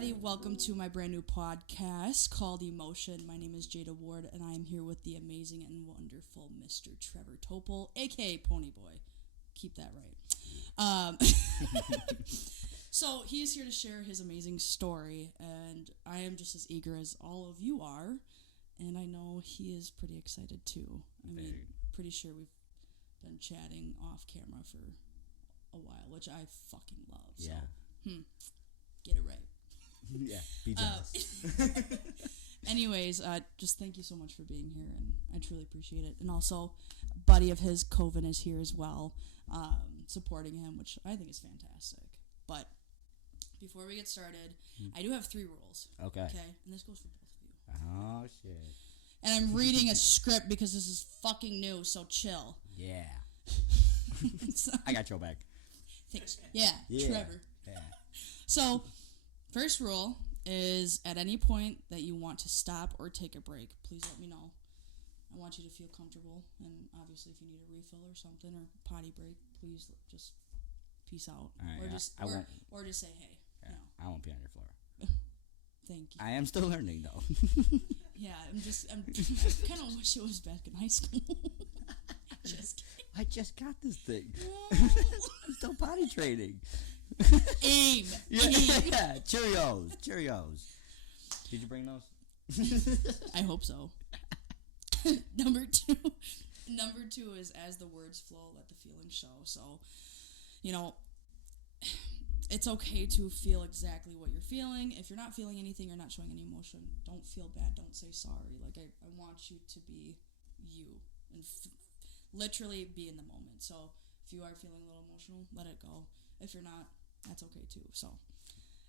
everybody. Welcome to my brand new podcast called Emotion. My name is Jada Ward, and I am here with the amazing and wonderful Mr. Trevor Topel, aka Ponyboy. Keep that right. So he is here to share his amazing story, and I am just as eager as all of you are, and I know he is pretty excited too. Pretty sure we've been chatting off camera for a while, which I fucking love. So, get it right. Yeah, be jealous. Anyways, just thank you so much for being here, and I truly appreciate it. And also, a buddy of his, Coven, is here as well, supporting him, which I think is fantastic. But before we get started, I do have 3 rules. Okay. And this goes for both of you. Oh, shit. And I'm reading a script because this is fucking new, so chill. Yeah. So, I got your back. thanks. Yeah, Trevor. Yeah. So, first rule is at any point that you want to stop or take a break, please let me know. I want you to feel comfortable, and obviously if you need a refill or something or potty break, please just peace out. All right, or just say hey. Yeah, You know. I won't pee on your floor. Thank you. I am still learning, though. Yeah, I kind of wish it was back in high school. Just kidding. I just got this thing. No. I'm still potty training. Aim. Yeah, Cheerios. Did you bring those? I hope so. Number two is as the words flow, let the feelings show. So, it's okay to feel exactly what you're feeling. If you're not feeling anything, you're not showing any emotion, don't feel bad. Don't say sorry. Like, I want you to be you and literally be in the moment. So if you are feeling a little emotional, let it go. If you're not, that's okay too. So,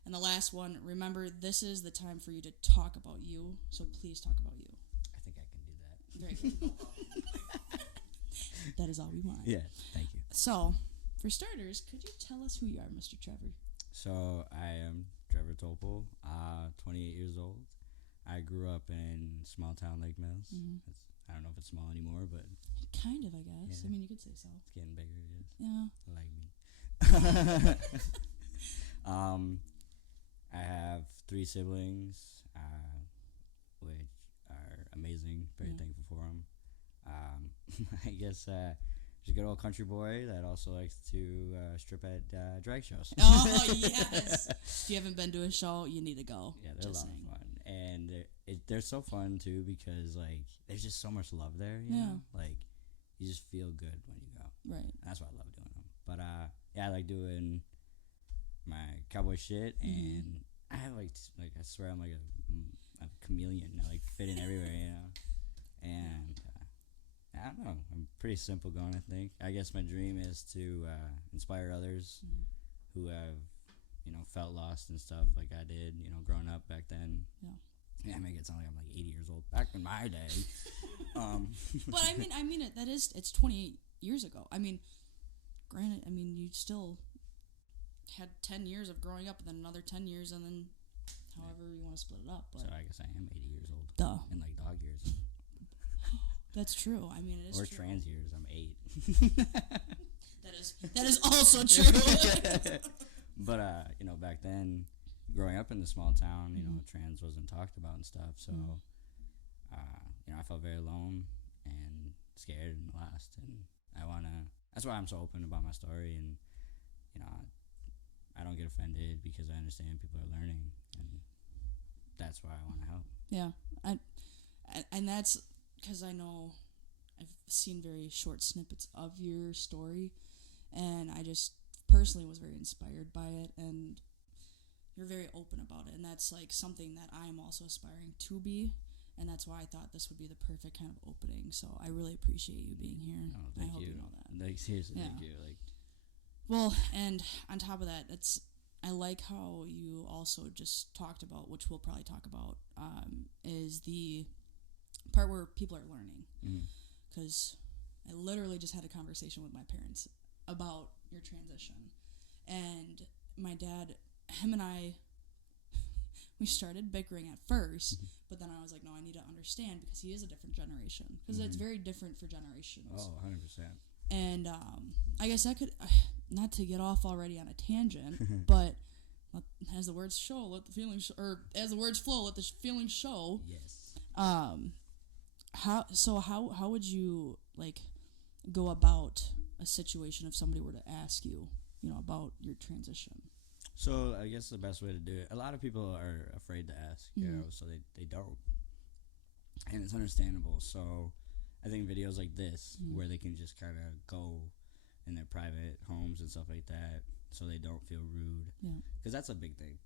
and the last one, remember, this is the time for you to talk about you. So please talk about you. I think I can do that. Very good. That is all we want. Yeah, thank you. So, for starters, could you tell us who you are, Mr. Trevor? So, I am Trevor Topel, 28 years old. I grew up in small town Lake Mills. Mm-hmm. I don't know if it's small anymore, but... Kind of, I guess. Yeah. I mean, you could say so. It's getting bigger, it is. Yeah. Like me. I have 3 siblings, which are amazing. Very thankful for them. I guess just a good old country boy that also likes to strip at drag shows. Oh, yes. If you haven't been to a show, you need to go. Yeah, they're just a lot of fun. And they're so fun, too, because, like, there's just so much love there, you know? Like, you just feel good when you go. Right. And that's why I love doing them. But, yeah, I like doing my cowboy shit, and I have, like, I swear I'm like a chameleon. I, like, fit in everywhere, you know? And... I don't know. I'm pretty simple going, I think. I guess my dream is to inspire others who have, felt lost and stuff like I did, growing up back then. Yeah, I make it sound like I'm like 80 years old. Back in my day. But I mean it's 28 years ago. I mean, granted, you still had 10 years of growing up and then another 10 years and then however you want to split it up. But so I guess I am 80 years old. Duh. In like dog years. That's true. I mean, it is or true. Or trans years. I'm 8. That is also true. But, back then, growing up in the small town, trans wasn't talked about and stuff. So, I felt very alone and scared and lost. And that's why I'm so open about my story. And, I don't get offended because I understand people are learning. And that's why I want to help. Yeah. And that's... because I know I've seen very short snippets of your story, and I just personally was very inspired by it, and you're very open about it, and that's like something that I'm also aspiring to be, and that's why I thought this would be the perfect kind of opening. So I really appreciate you being here. Oh, thank I hope you know that. Like, seriously, thank you. Like, well, and on top of that, I like how you also just talked about, which we'll probably talk about, is the part where people are learning, because I literally just had a conversation with my parents about your transition, and my dad, him and I, we started bickering at first, but then I was like, no, I need to understand because he is a different generation, because it's very different for generations. Oh, 100%. And I guess I could, not to get off already on a tangent, but as the words show, let the feelings or as the words flow, let the feelings show. Yes. How would you like go about a situation if somebody were to ask you, about your transition? So I guess the best way to do it, a lot of people are afraid to ask, so they don't. And it's understandable. So I think videos like this, where they can just kind of go in their private homes and stuff like that, so they don't feel rude. Yeah. Because that's a big thing.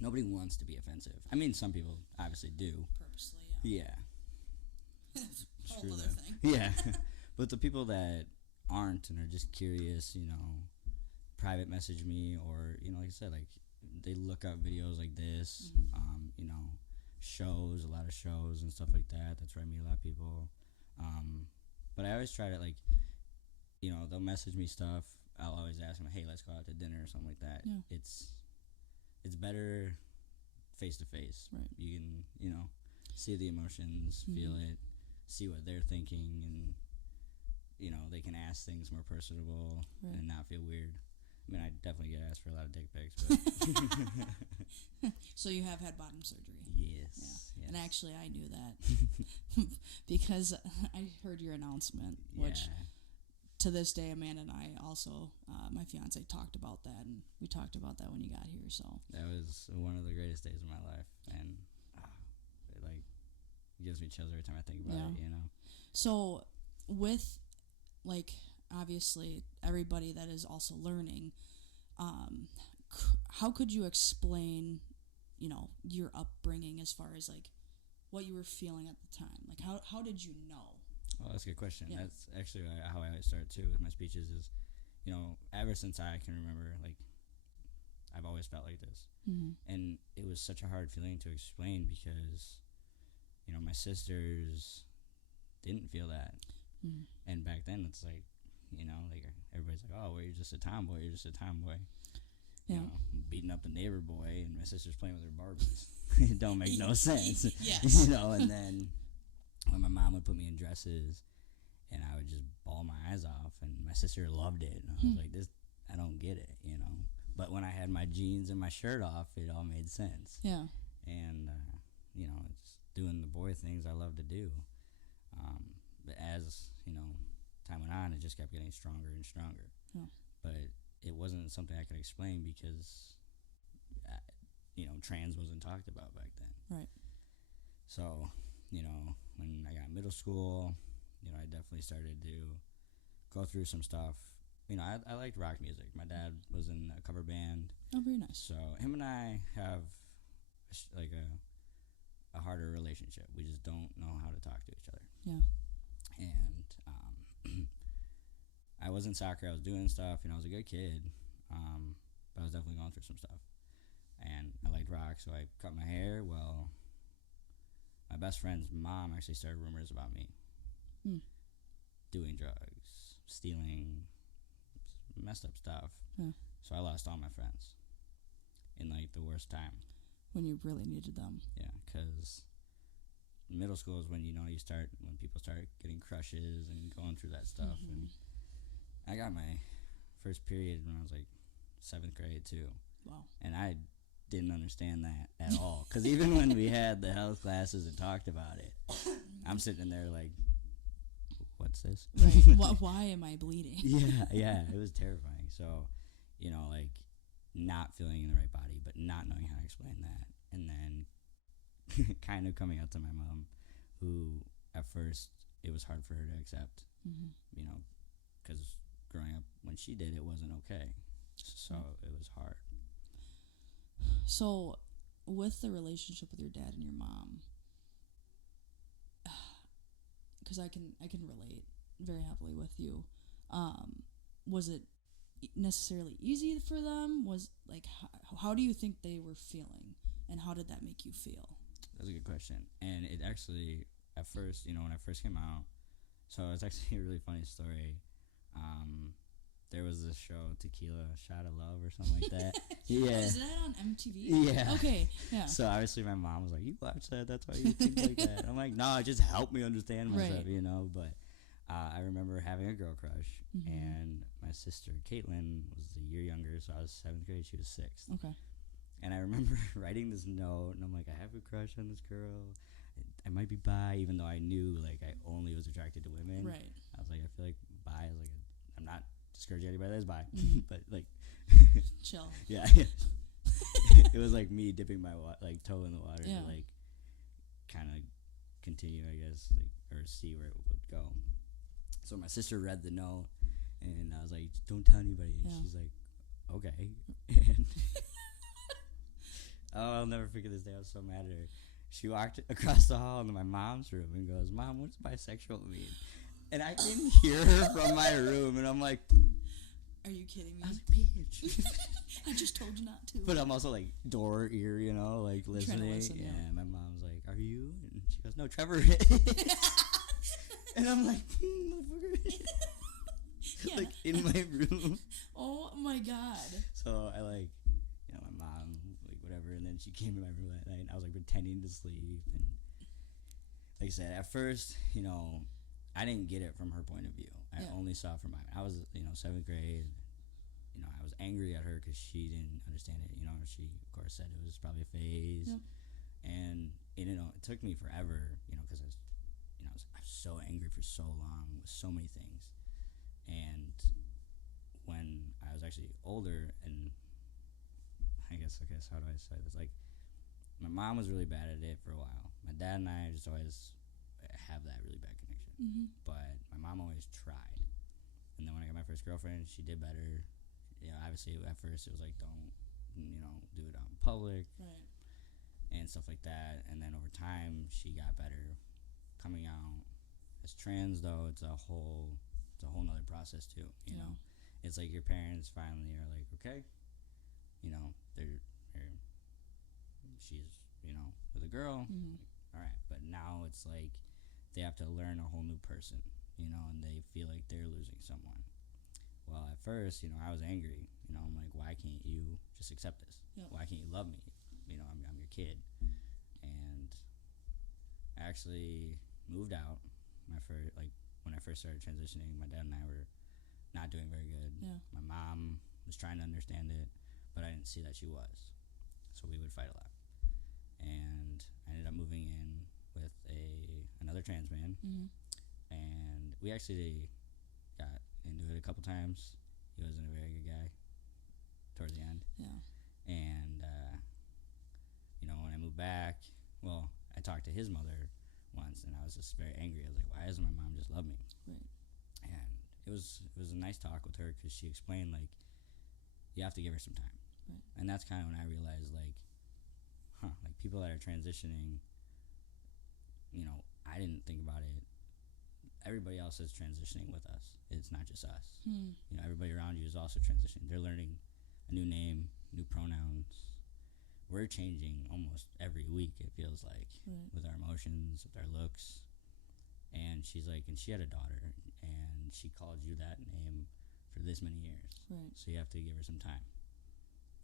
Nobody wants to be offensive. I mean, some people obviously do. Purposely, yeah. Whole other thing. Yeah. But the people that aren't and are just curious, private message me, or, like I said, like, they look up videos like this, shows, a lot of shows and stuff like that. That's where I meet a lot of people. But I always try to, like, they'll message me stuff. I'll always ask them, hey, let's go out to dinner or something like that. Yeah. It's better face to face. Right. You can, see the emotions, feel it, see what they're thinking, and, they can ask things more personable and not feel weird. I mean, I definitely get asked for a lot of dick pics, but... So you have had bottom surgery? Yes. Yeah. Yes. And actually, I knew that because I heard your announcement, which to this day, Amanda and I also, my fiance, talked about that, and we talked about that when you got here. So that was one of the greatest days of my life, and it like gives me chills every time I think about it. So with like obviously everybody that is also learning, how could you explain, your upbringing as far as like what you were feeling at the time? Like how did you know? Oh, that's a good question. Yeah. That's actually how I always start too with my speeches is, ever since I can remember, like, I've always felt like this. And it was such a hard feeling to explain because, my sisters didn't feel that. And back then it's like, like everybody's like, oh, well, you're just a tomboy, beating up the neighbor boy, and my sister's playing with her Barbies. It don't make no sense. Yes. And then when my mom would put me in dresses and I would just bawl my eyes off, and my sister loved it, and I was like, this, I don't get it, but when I had my jeans and my shirt off, it all made sense. Yeah. And it's doing the boy things I love to do. But as time went on, it just kept getting stronger and stronger. Yeah. But it wasn't something I could explain because trans wasn't talked about back then. Right. So when I got middle school, I definitely started to go through some stuff. I liked rock music. My dad was in a cover band. Oh, very nice. So him and I have like a harder relationship. We just don't know how to talk to each other. Yeah. And I was in soccer. I was doing stuff. I was a good kid. But I was definitely going through some stuff. And I liked rock, so I cut my hair. Well, my best friend's mom actually started rumors about me doing drugs, stealing, messed up stuff. Yeah. So I lost all my friends in like the worst time. When you really needed them. Yeah, because middle school is when when people start getting crushes and going through that stuff. And I got my first period when I was like 7th grade too. Wow. And I didn't understand that at all, because even when we had the health classes and talked about it, I'm sitting there like, what's this? Right. Why am I bleeding? Yeah, it was terrifying. So, like, not feeling in the right body, but not knowing how to explain that, and then kind of coming out to my mom, who at first it was hard for her to accept, because growing up when she did it wasn't okay, so it was hard. So, with the relationship with your dad and your mom, because I can relate very heavily with you, was it necessarily easy for them? Was like how do you think they were feeling, and how did that make you feel? That's a good question. And it actually, at first, when I first came out, so it's actually a really funny story. There was this show, Tequila Shot of Love or something like that. Yeah. Is that on MTV? Yeah. Okay, yeah. So obviously my mom was like, you watch that, that's why you think like that. I'm like, no, it just helped me understand myself, right. But I remember having a girl crush, and my sister Caitlin was a year younger, so I was 7th grade. She was 6th. Okay. And I remember writing this note, and I'm like, I have a crush on this girl. I might be bi, even though I knew like I only was attracted to women. Right. I was like, I feel like bi is like I'm not discouraging anybody that's bi, but like chill. Yeah. It was like me dipping my toe in the water to like kind of continue, I guess, like or see where it would go. So my sister read the note, and I was like, "Don't tell anybody." And she's like, "Okay." And I'll never forget this day. I was so mad at her. She walked across the hall into my mom's room and goes, "Mom, what does bisexual mean?" And I can hear her from my room, and I'm like, "Are you kidding me?" I was like, "Bitch." I just told you not to. But I'm also like door ear, like listening. Listen, and my mom's like, "Are you?" And she goes, "No, Trevor is." And I'm like, motherfucker. Like in my room. Oh my god. So I my mom, like whatever, and then she came to my room that night, and I was like pretending to sleep, and like I said, at first, I didn't get it from her point of view. I only saw it from mine. I was, 7th grade. I was angry at her because she didn't understand it. She of course said it was probably a phase, and it took me forever, because I was so angry for so long with so many things. And when I was actually older, and I guess how do I say this? Like, my mom was really bad at it for a while. My dad and I just always have that really bad connection. But my mom always tried. And then when I got my first girlfriend, she did better. Obviously at first it was like, don't, do it out in public. Right. And stuff like that. And then over time, she got better. Coming out as trans, though, it's a whole nother process too. You know, it's like your parents finally are like, okay, she's with a girl. All right, but now it's like they have to learn a whole new person. And they feel like they're losing someone. Well, at first, I was angry. I'm like, why can't you just accept this? Why can't you love me? I'm your kid. And I actually moved out. When I first started transitioning, my dad and I were not doing very good. My mom was trying to understand it, but I didn't see that she was. So we would fight a lot. And I ended up moving in with another trans man. And we actually got into it a couple times. He wasn't a very good guy towards the end. And when I moved back, well, I talked to his mother once, and I was just very angry. I was like, why doesn't my mom just love me? Right. And it was a nice talk with her, because she explained, like, you have to give her some time. Right. And that's kind of when I realized, like people that are transitioning, I didn't think about it. Everybody else is transitioning with us. It's not just us. Everybody around you is also transitioning. They're learning a new name, new pronouns. We're changing almost every week, it feels like, with our emotions, with our looks. And she's like, and she had a daughter, and she called you that name for this many years. Right. So you have to give her some time.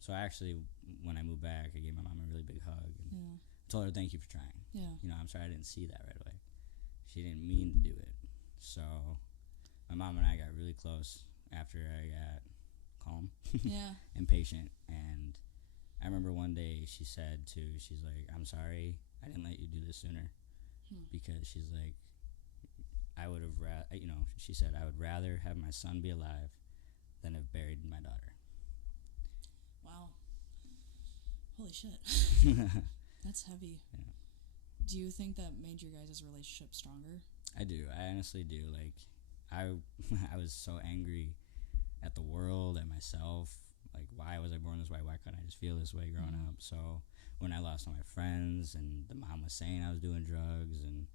So I actually, when I moved back, I gave my mom a really big hug. And told her thank you for trying. I'm sorry I didn't see that right away. She didn't mean to do it. So my mom and I got really close after I got calm and patient. And I remember one day she's like, I'm sorry I didn't let you do this sooner. Because she's like, she said, I would rather have my son be alive than have buried my daughter. Wow. Holy shit. That's heavy. Yeah. Do you think that made your guys' relationship stronger? I do. I honestly do. Like, I was so angry at the world, at myself. Like, why was I born this way? Why couldn't I just feel this way growing up? So when I lost all my friends, and the mom was saying I was doing drugs, and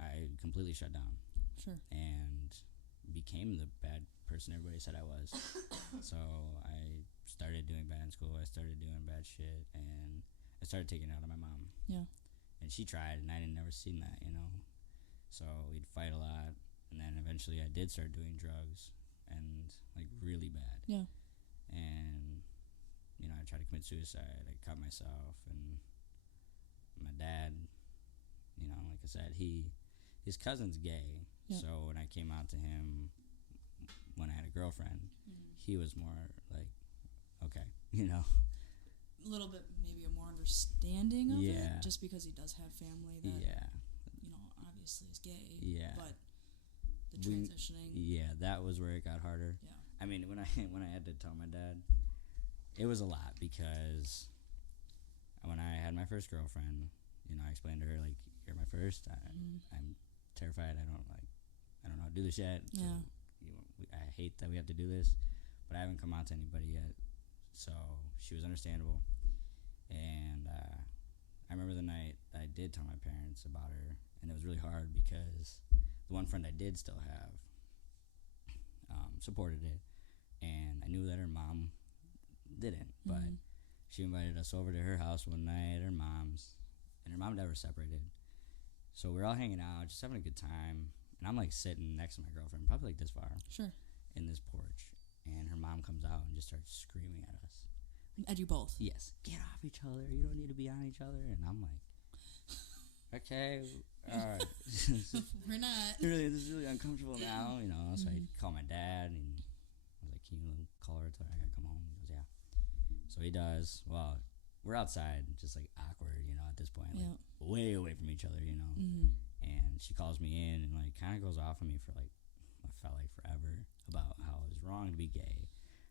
I completely shut down. Sure. And became the bad person everybody said I was. So I started doing bad in school. I started doing bad shit, and I started taking it out on my mom. Yeah. And she tried, and I had never seen that, So we'd fight a lot, and then eventually I did start doing drugs, and like really bad. Yeah. And I tried to commit suicide. I cut myself, and my dad, like I said, his cousin's gay, Yeah. So when I came out to him when I had a girlfriend, he was more like, okay, you know. A little bit, maybe a more understanding of Yeah. it, just because he does have family that, Yeah. you know, obviously is gay. Yeah. But the transitioning. Yeah, that was where it got harder. Yeah. I mean, when I had to tell my dad, it was a lot because when I had my first girlfriend, you know, I explained to her like, "You're my first. I'm terrified. I don't know how to do this yet. So, Yeah. I hate that we have to do this, but I haven't come out to anybody yet." So she was understandable, and I remember the night I did tell my parents about her, and it was really hard because the one friend I did still have supported it, and I knew that her mom didn't, but she invited us over to her house one night, her mom's, and her mom and dad were separated. So we're all hanging out, just having a good time, and I'm like sitting next to my girlfriend, probably like this far, Sure. in this porch, and her mom comes out and just starts screaming at us. At you both. Yes, get off each other. You don't need to be on each other. And I'm like, okay, all right. We're not. This is really uncomfortable now, you know. So I called my dad, and I was like, "Can you call her? I gotta come home." He goes, "Yeah." So he does. Well, we're outside, just like awkward, you know, at this point, like way away from each other, you know. And she calls me in and like kind of goes off on me for like, I felt like forever about how it was wrong to be gay,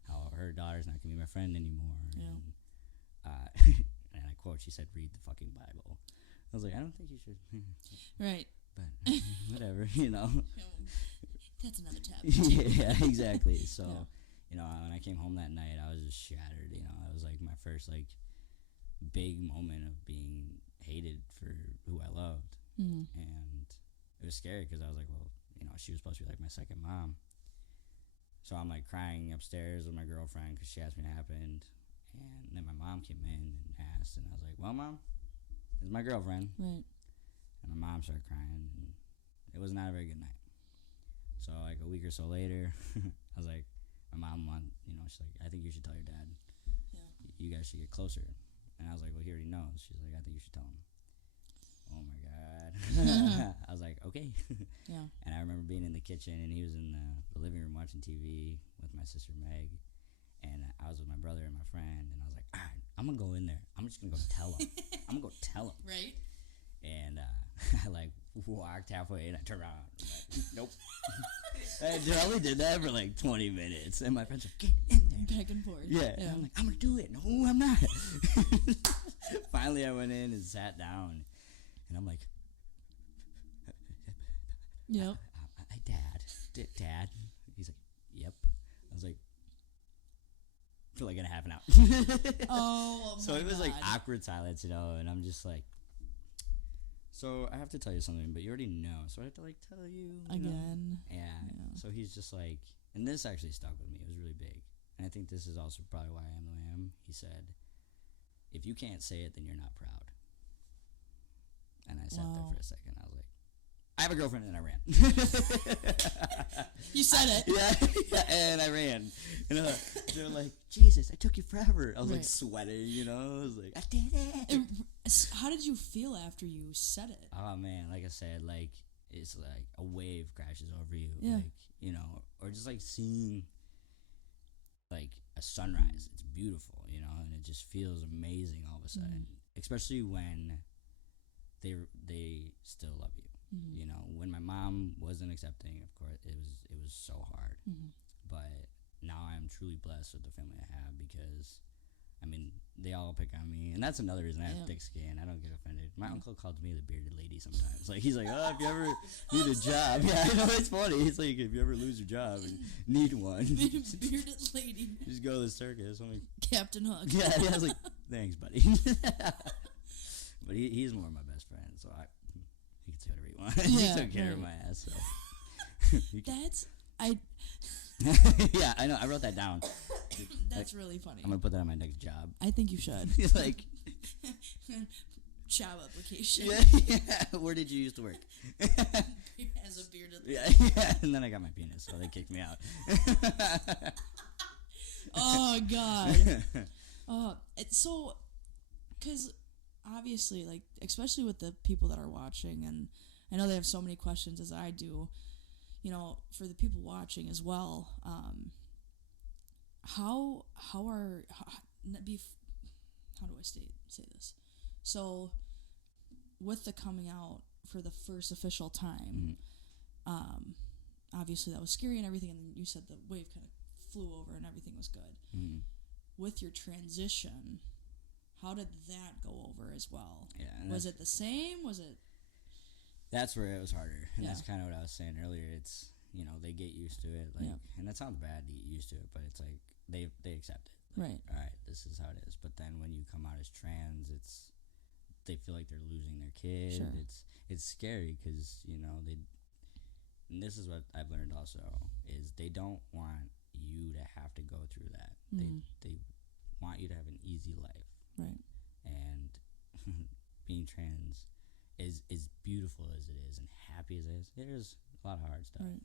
how her daughter's not gonna be my friend anymore. Yeah. And, and I quote, she said, "Read the fucking Bible." I was like, I don't think you should. Right. But whatever, you know. That's another tab. Yeah, exactly. So, you know, when I came home that night, I was just shattered. You know, it was like my first like big moment of being hated for who I loved, and it was scary because I was like, well, you know, she was supposed to be like my second mom. So I'm like crying upstairs with my girlfriend because she asked me what happened, and then my mom came in and asked, and I was like, well, Mom, this is my girlfriend. Right. And my mom started crying, and it was not a very good night. So like a week or so later, I was like, my mom you know, she's like, I think you should tell your dad. Yeah. You guys should get closer. And I was like, well, he already knows. She's like, I think you should tell him. Oh my God. I was like, okay. Yeah. And I remember being in the kitchen, and he was in the living room watching TV with my sister Meg, and I was with my brother and my friend, and I was like, all right, I'm gonna go in there. I'm just gonna go tell him. I'm gonna go tell him. Right. And I like walked halfway, and I turned around. I'm like, nope. I only did that for like 20 minutes, and my friends were like, get in there. Back and forth. Yeah. And I'm like, I'm gonna do it. No, I'm not. Finally, I went in and sat down, and I'm like, yep. Dad. He's like, yep. I was like, for like a half an hour. Oh, so it was like awkward silence, you know, and I'm just like, so I have to tell you something, but you already know, so I have to like tell you again. Yeah. So he's just like, and this actually stuck with me. It was really big, and I think this is also probably why I am the way I am. He said, if you can't say it, then you're not proud. And I sat there for a second. I was like, I have a girlfriend, and I ran. You said it. Yeah, and I ran. And they're like, Jesus, I took you forever. I was like sweating, you know. I was like, I did it. How did you feel after you said it? Oh man, like I said, like it's like a wave crashes over you, Yeah. like, you know, or just like seeing like a sunrise. It's beautiful, you know, and it just feels amazing all of a sudden, especially when they still love you. You know, when my mom wasn't accepting, of course, it was so hard. But now I'm truly blessed with the family I have because, I mean, they all pick on me, and that's another reason I have thick skin. I don't get offended. My uncle calls me the bearded lady sometimes. Like, he's like, oh, if you ever need a job. Yeah, I know, it's funny. It's like, if you ever lose your job and need one. Bearded lady. Just go to the circus. I'm like, Captain Hook. Yeah, I was like, thanks, buddy. But he's more of my best friend, so he can say whatever he wants. He took care of my ass, so. Yeah, I know. I wrote that down. That's really funny. I'm gonna put that on my next job. I think you should. Like, job application. Yeah. Where did you used to work? As a bearded lady. Yeah. And then I got my penis, so they kicked me out. Oh God. So, because obviously, like, especially with the people that are watching, and I know they have so many questions as I do. for the people watching as well, how do I say this? So, with the coming out for the first official time, obviously that was scary and everything, and then you said the wave kind of flew over and everything was good. With your transition, how did that go over as well? Yeah, was it the same? Was it? That's where it was harder, and that's kind of what I was saying earlier. It's they get used to it, and that sounds bad to get used to it, but it's like they accept it. Right. All right, this is how it is. But then when you come out as trans, they feel like they're losing their kid. Sure. It's scary because and this is what I've learned also is they don't want you to have to go through that. They want you to have an easy life. Right. And being trans is beautiful as it is and happy as it is. There's a lot of hard stuff. Right.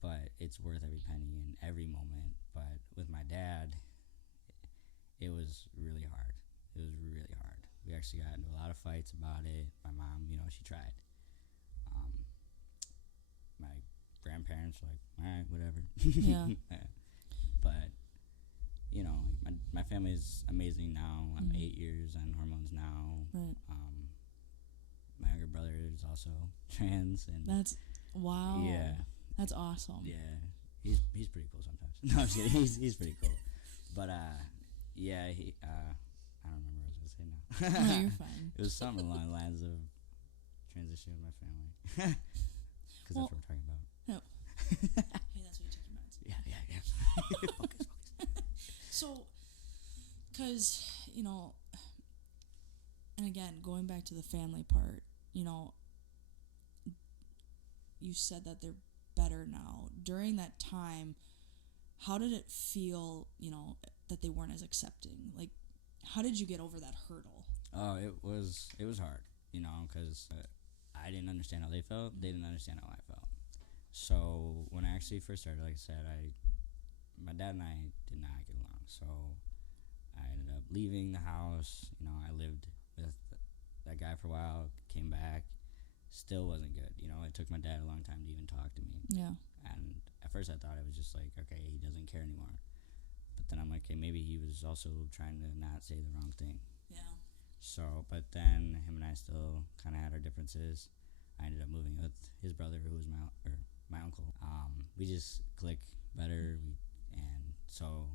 But it's worth every penny and every moment. But with my dad, it was really hard. It was really hard. We actually got into a lot of fights about it. My mom, she tried. My grandparents were like, all right, whatever. Yeah. But, my family is amazing now. I'm 8 years on hormones now. Right. My younger brother is also trans. And that's, wow. Yeah. That's awesome. Yeah. He's pretty cool sometimes. No, I'm just kidding. He's pretty cool. But, yeah, I don't remember what I was going to say now. No, you're fine. It was something along the lines of transition with my family. Because that's what we're talking about. No. Hey, that's what you take your meds. Yeah. Focus. So, because, and again, going back to the family part, you said that they're better now. During that time, how did it feel, that they weren't as accepting? Like, how did you get over that hurdle? Oh, it was hard, because I didn't understand how they felt. They didn't understand how I felt. So when I actually first started, like I said, my dad and I did not get along. So I ended up leaving the house. I lived with that guy for a while, came back, still wasn't good. It took my dad a long time to even talk to me. Yeah. And at first I thought it was just like, okay, he doesn't care anymore. But then I'm like, okay, maybe he was also trying to not say the wrong thing. Yeah. So, but then him and I still kind of had our differences. I ended up moving with his brother, who was my uncle. We just click better. And so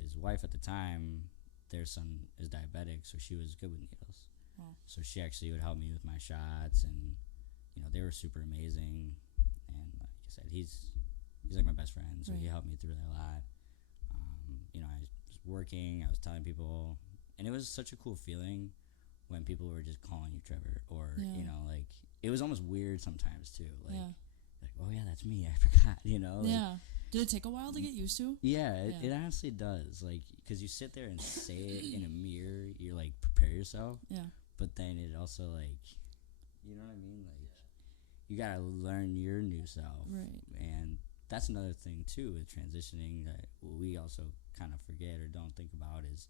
his wife at the time, their son is diabetic, so she was good with needles. Wow. So she actually would help me with my shots, and they were super amazing. And like I said, he's like my best friend, so he helped me through that a lot. I was working, I was telling people, and it was such a cool feeling when people were just calling you Trevor, or like it was almost weird sometimes too. Like, oh yeah, that's me. I forgot. Like, yeah. Did it take a while to get used to? Yeah, it honestly does. Like, because you sit there and say it in a mirror, you like prepare yourself. Yeah. But then it also like, you know what I mean? Like, you gotta learn your new self. Right. And that's another thing too with transitioning that we also kind of forget or don't think about is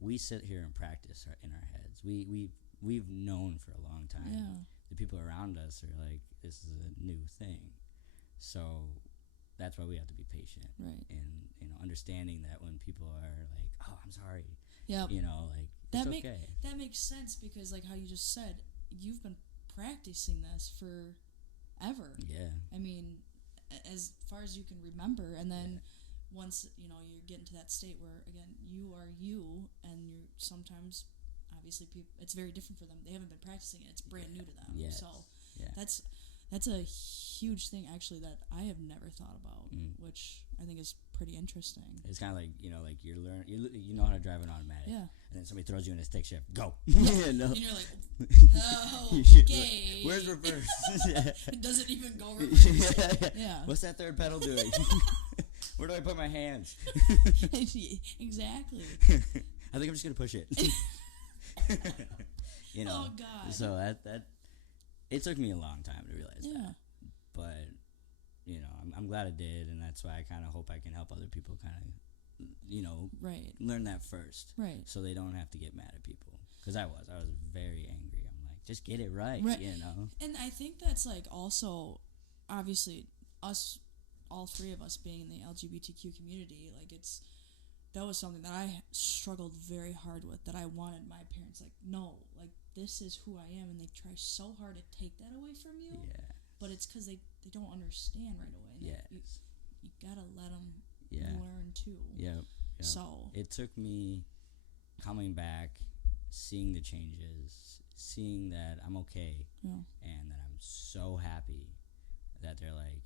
we sit here and practice in our heads. We've known for a long time. Yeah. The people around us are like, this is a new thing. So that's why we have to be patient. Right. And, understanding that when people are like, oh, I'm sorry. Yeah. Like, it's okay. That makes sense because, like how you just said, you've been practicing this forever. Yeah. I mean, as far as you can remember. And then once, you're getting to that state where, again, you are you, and you're sometimes, obviously, it's very different for them. They haven't been practicing it. It's brand new to them. Yes. So that's a huge thing, actually, that I have never thought about, which I think is pretty interesting. It's kind of like, like you know how to drive an automatic. Yeah. And then somebody throws you in a stick shift. Go. And you're like, oh, okay. Where's reverse? It doesn't even go reverse. Yeah. What's that third pedal doing? Where do I put my hands? Exactly. I think I'm just going to push it. Oh, God. So that it took me a long time to realize that. But, I'm glad it did, and that's why I kind of hope I can help other people kind of, learn that first. Right. So they don't have to get mad at people. Because I was very angry. I'm like, just get it right. And I think that's, like, also, obviously, us, all three of us being in the LGBTQ community, like that was something that I struggled very hard with, that I wanted my parents, like, no, like, this is who I am, and they try so hard to take that away from you. Yeah. But it's because they don't understand right away. And you gotta let them learn too. Yeah. So it took me coming back, seeing the changes, seeing that I'm okay, and that I'm so happy that they're like,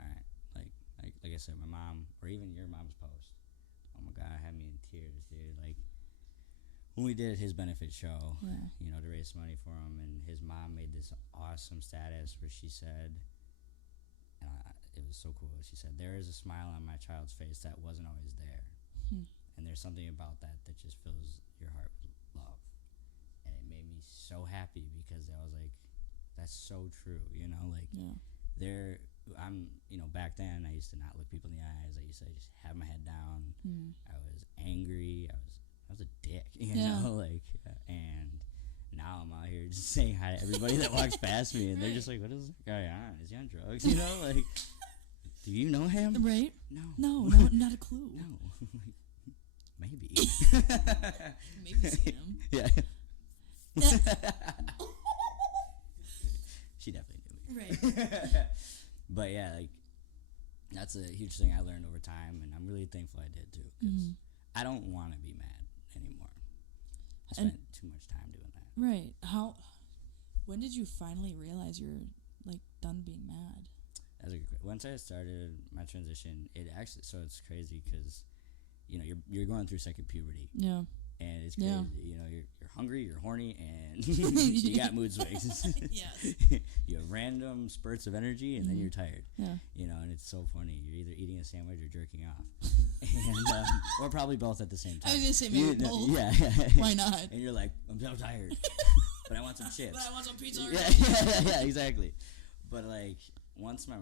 all right, like I said, my mom, or even your mom's post. Oh my God, it had me in tears, dude. Like, when we did his benefit show, you know, to raise money for him, and his mom made this awesome status where she said, it was so cool. She said, there is a smile on my child's face that wasn't always there. And there's something about that just fills your heart with love. And it made me so happy, because I was like, that's so true, you know, like, I'm, you know, back then I used to not look people in the eyes. I used to just have my head down. I was angry. I was a dick, you know, like, and now I'm out here just saying hi to everybody that walks past me, and they're just like, what is this guy on? Is he on drugs? You know, like, do you know him? Right? No, not a clue. No. Maybe. Maybe see him. Yeah. She definitely knew me. Right. But yeah, like, that's a huge thing I learned over time, and I'm really thankful I did too, because I don't want to be mad anymore. I spent too much time doing that. Right. When did you finally realize you're, like, done being mad? Once I started my transition, so it's crazy, because, you know, you're going through second puberty. Yeah. And it's crazy. You know, you're hungry, you're horny, and you got mood swings. Yes. You have random spurts of energy, and then you're tired. Yeah. You know, and it's so funny. You're either eating a sandwich or jerking off. And or probably both at the same time. I was going to say maybe both. Yeah. Why not? And you're like, I'm so tired. But I want some chips. But I want some pizza. Yeah, exactly. But, like, once my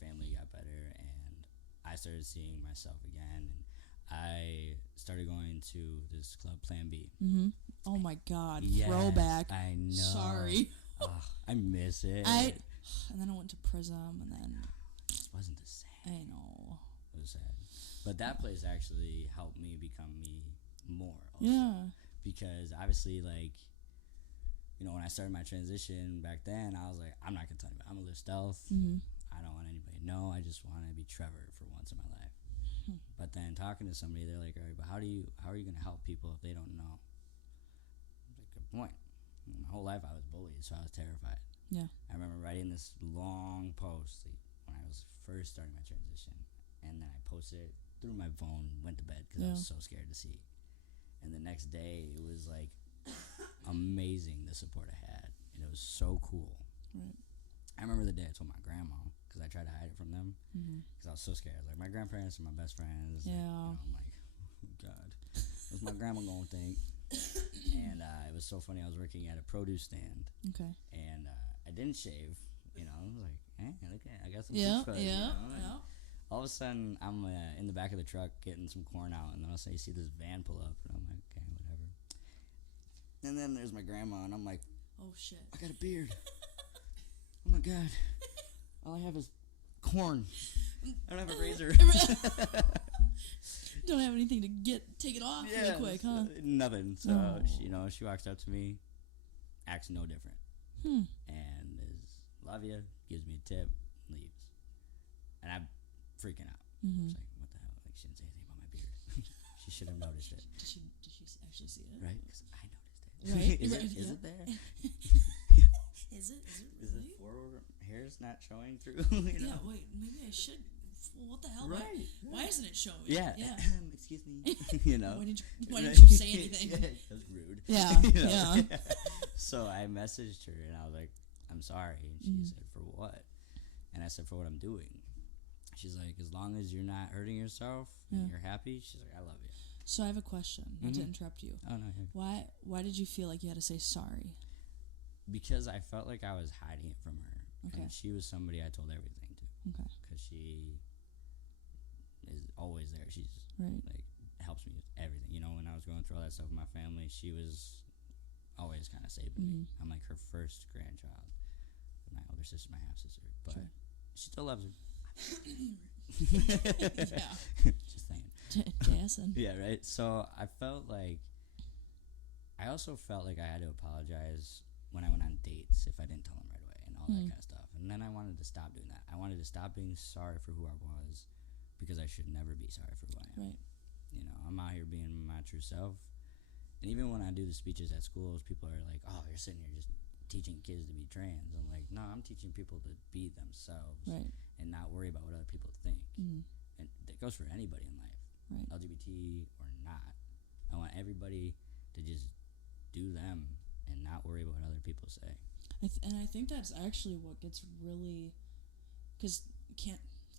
family got better, and I started seeing myself again, and I started going to this club, Plan B. Oh my God, yes, throwback. I know. Sorry. I miss it. And then I went to Prism, and then it just wasn't the same. I know. It was sad. But that place actually helped me become me more. Also. Yeah. Because obviously, like, you know, when I started my transition back then, I was like, I'm not gonna tell anybody. I'm gonna live stealth. I don't want anybody to know. I just want to be Trevor for once in my life. But then talking to somebody, they're like, all right, but how are you going to help people if they don't know? Like, good point. My whole life I was bullied, so I was terrified. Yeah. I remember writing this long post, like, when I was first starting my transition, and then I posted it through my phone, went to bed because I was so scared to see. And the next day, it was like amazing, the support I had, and it was so cool. Right. I remember the day I told my grandma, because I tried to hide it from them, because I was so scared. I was like, my grandparents are my best friends. Yeah. And, I'm like, oh God, what's my grandma going to think? And it was so funny. I was working at a produce stand. Okay. And I didn't shave. You know, I was like, okay, I got some fuzz, you know? All of a sudden, I'm in the back of the truck getting some corn out, and then all of a sudden, you see this van pull up, and I'm like, okay, whatever. And then there's my grandma, and I'm like, oh shit, I got a beard. Oh my God. All I have is corn. I don't have a razor. Don't have anything to take it off really quick, huh? Nothing. So, she walks up to me, acts no different. And is, love you, gives me a tip, leaves. And I'm freaking out. She's like, what the hell? Like, she didn't say anything about my beard. She should have noticed it. Did she actually see it? Right? Because I noticed it. Right? Is it there? Is it really? Is the forward hairs not showing through? You know? Yeah, wait, maybe I should. Well, what the hell? Right. Why isn't it showing? Yeah. Excuse me. You know. Why didn't you say anything? That's rude. Yeah. You know? Yeah. So I messaged her, and I was like, I'm sorry. And she said, for what? And I said, for what I'm doing. She's like, as long as you're not hurting yourself and you're happy, she's like, I love you. So I have a question, not to interrupt you. Oh, no. Yeah. Why did you feel like you had to say sorry? Because I felt like I was hiding it from her. Okay. And she was somebody I told everything to. Okay. Because she is always there. She's like, helps me with everything. You know, when I was going through all that stuff with my family, she was always kind of saving me. I'm like her first grandchild. My older sister, my half sister. But she still loves her. Yeah. Just saying. Jason. Yeah, right. So I felt like I also felt like I had to apologize when I went on dates if I didn't tell them right away and all that kind of stuff. And then I wanted to stop doing that. I wanted to stop being sorry for who I was because I should never be sorry for who I am. Right. You know, I'm out here being my true self. And even when I do the speeches at schools, people are like, "Oh, you're sitting here just teaching kids to be trans." I'm like, "No, I'm teaching people to be themselves and not worry about what other people think." And that goes for anybody in life, LGBT or not. I want everybody to just do them and not worry about what other people say. And I think that's actually what gets really, because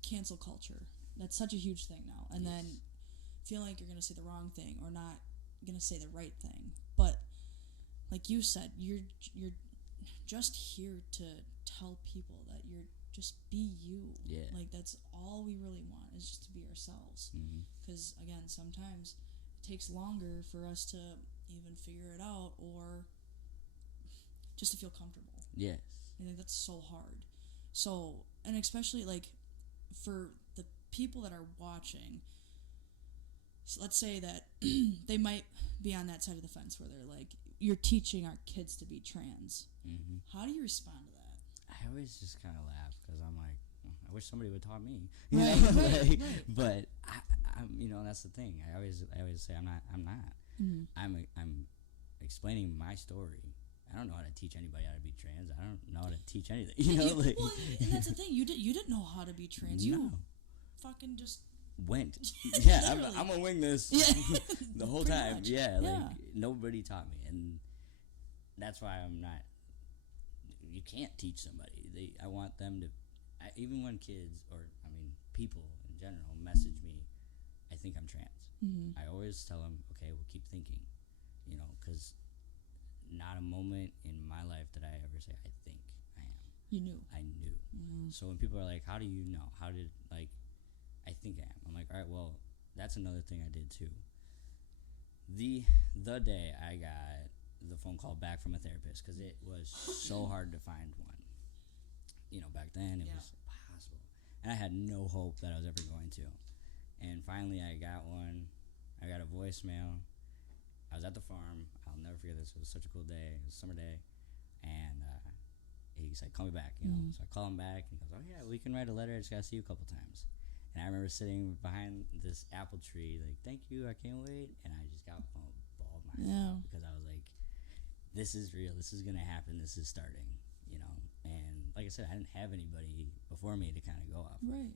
cancel culture, that's such a huge thing now. And then feeling like you're going to say the wrong thing or not going to say the right thing. But like you said, you're just here to tell people that you're just be you. Yeah. Like that's all we really want is just to be ourselves. Because again, sometimes it takes longer for us to even figure it out or just to feel comfortable. Yes. I think that's so hard. So, and especially like for the people that are watching, so let's say that they might be on that side of the fence where they're like, you're teaching our kids to be trans. How do you respond to that? I always just kind of laugh because I'm like, I wish somebody would taught me. Right. But I'm, you know, that's the thing. I always say I'm not. I'm explaining my story. I don't know how to teach anybody how to be trans. I don't know how to teach anything. You know, like, well, and that's the thing. You didn't know how to be trans. You fucking just went. Yeah, I'm gonna wing this the whole time. Much. Yeah, like nobody taught me, and that's why I'm not. You can't teach somebody. I want them to. Even when kids people in general message me, I think I'm trans. I always tell them, okay, well, keep thinking, you know, because not a moment in my life did I ever say I think I am. You knew. I knew. So when people are like, how do you know? How did, like, I think I am. I'm like, all right, well, that's another thing I did too. The day I got the phone call back from a therapist, because it was so hard to find one. You know, back then it was impossible. And I had no hope that I was ever going to. And finally I got one. I got a voicemail. I was at the farm. I'll never forget this. It was such a cool day. It was a summer day. And he said, call me back. You know? So I call him back. And he goes, oh, yeah, we can write a letter. I just got to see you a couple times. And I remember sitting behind this apple tree, like, thank you, I can't wait. And I just got bawled my eyes out because I was like, this is real. This is going to happen. This is starting, you know. And like I said, I didn't have anybody before me to kind of go off. Right.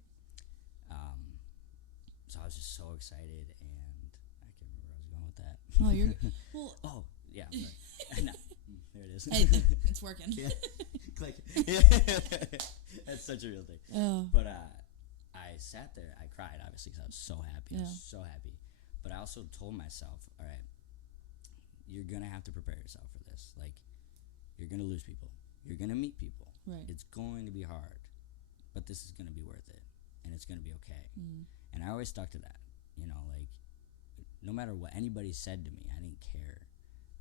So I was just so excited, and I can't remember where I was going with that. Oh, you're well. Oh, yeah. No, there it is. Hey, it's working. Yeah. Click. That's such a real thing. Oh. But I sat there. I cried, obviously, because I was so happy. I was so happy. But I also told myself, all right, you're going to have to prepare yourself for this. Like, you're going to lose people. You're going to meet people. Right. It's going to be hard, but this is going to be worth it, and it's going to be okay. And I always stuck to that. You know, like, no matter what anybody said to me, I didn't care,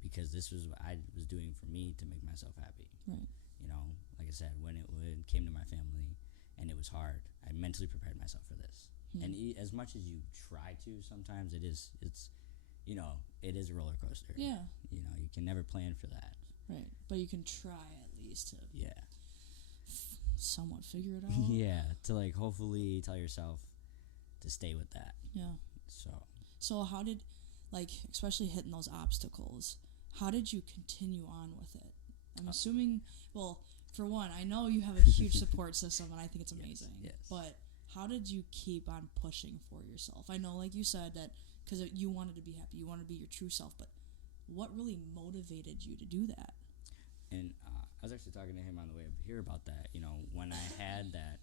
because this was what I was doing for me to make myself happy. Right. You know, like I said, when it came to my family and it was hard, I mentally prepared myself for this. And as much as you try to, sometimes it's, you know, it is a roller coaster. Yeah. You know, you can never plan for that. Right. But you can try at least to somewhat figure it out. Yeah. To, like, hopefully tell yourself to stay with that. Yeah. So how did, like, especially hitting those obstacles, how did you continue on with it? I'm assuming, well, for one, I know you have a huge support system, and I think it's amazing. Yes. But how did you keep on pushing for yourself? I know, like you said, that because you wanted to be happy, you wanted to be your true self, but what really motivated you to do that? And I was actually talking to him on the way up here about that. You know, when I had that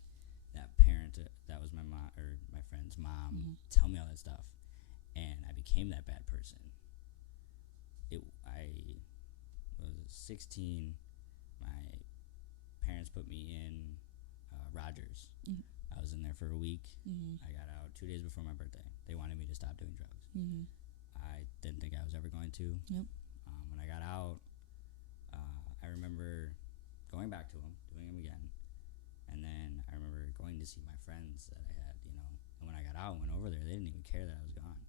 parent that was my mom, or my friend's mom, tell me all that stuff, and I became that bad person. I was 16. My parents put me in Rogers. I was in there for a week. I got out 2 days before my birthday. They wanted me to stop doing drugs. I didn't think I was ever going to. Yep. When I got out, I remember going back to them, doing them again, and then I remember going to see my friends that I had, you know. And when I got out and went over there, they didn't even care that I was gone.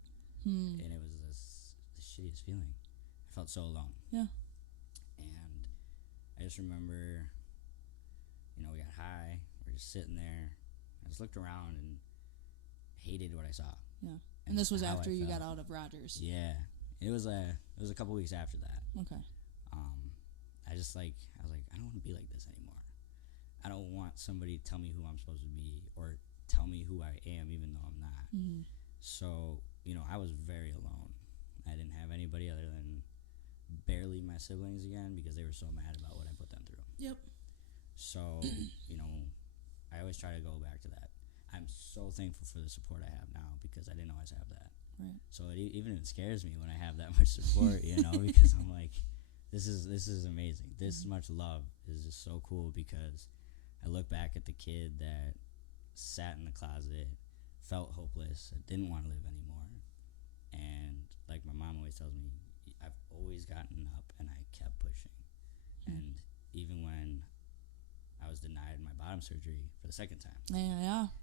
And it was the shittiest feeling. I felt so alone. Yeah. And I just remember, you know, we got high. We're just sitting there. I just looked around and hated what I saw. Yeah. And this was after you got out of Rogers. Yeah. It was a couple weeks after that. Okay. I was like, I don't want to be like this anymore. I don't want somebody to tell me who I'm supposed to be or tell me who I am even though I'm not. Mm-hmm. So, you know, I was very alone. I didn't have anybody other than barely my siblings again because they were so mad about what I put them through. Yep. So, you know, I always try to go back to that. I'm so thankful for the support I have now because I didn't always have that. Right. So it scares me when I have that much support, you know, because I'm like, this is amazing. This much love is just so cool because I look back at the kid that sat in the closet, felt hopeless, didn't want to live anymore. And like my mom always tells me, I've always gotten up and I kept pushing. And even when I was denied my bottom surgery for the second time. Yeah.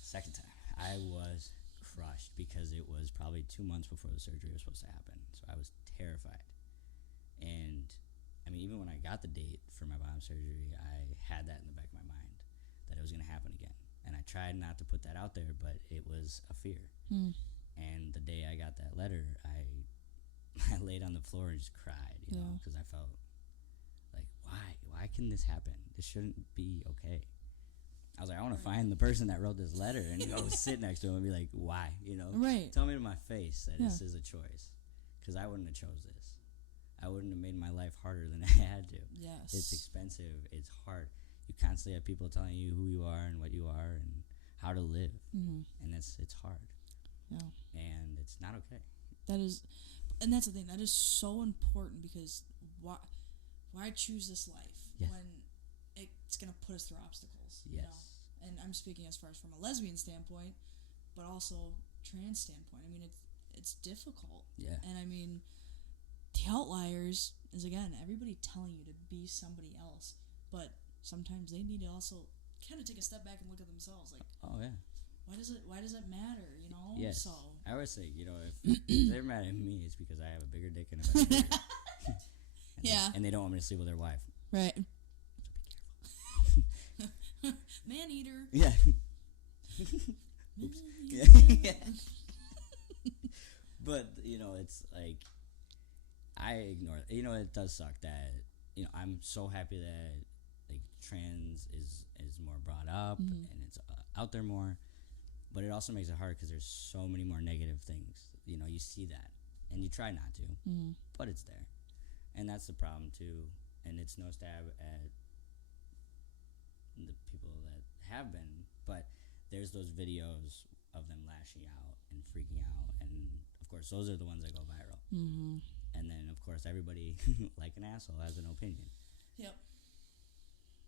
Second time. I was crushed because it was probably 2 months before the surgery was supposed to happen. So I was terrified. And I mean, even when I got the date for my bottom surgery, I had that in the back of my mind that it was going to happen again. And I tried not to put that out there, but it was a fear. And the day I got that letter, I laid on the floor and just cried, you know, because I felt like, why can this happen? This shouldn't be okay. I was like, I want to find the person that wrote this letter and go sit next to him and be like, why, you know? Right. Tell me to my face that this is a choice, because I wouldn't have chose this. I wouldn't have made my life harder than I had to. Yes. It's expensive. It's hard. You constantly have people telling you who you are and what you are and how to live. And it's hard. Yeah. And it's not okay. And that's the thing. That is so important because why choose this life when it's going to put us through obstacles? Yes. You know? And I'm speaking as far as from a lesbian standpoint, but also trans standpoint. I mean, it's difficult. Yeah. And I mean, the outliers is, again, everybody telling you to be somebody else, but sometimes they need to also kind of take a step back and look at themselves, like, oh yeah, why does it matter, you know? Yes. So I always say, you know, if they're mad at me, it's because I have a bigger dick and a better dick. And they don't want me to sleep with their wife. Right. So be careful. Man eater. Yeah. Oops. Yeah. But you know, it's like I ignore it. You know, it does suck that, you know, I'm so happy that like trans is more brought up and it's out there more, but it also makes it hard because there's so many more negative things. You know, you see that and you try not to, but it's there, and that's the problem too. And it's no stab at the people that have been, but there's those videos of them lashing out and freaking out, and of course those are the ones that go viral. And then, of course, everybody, like an asshole, has an opinion. Yep.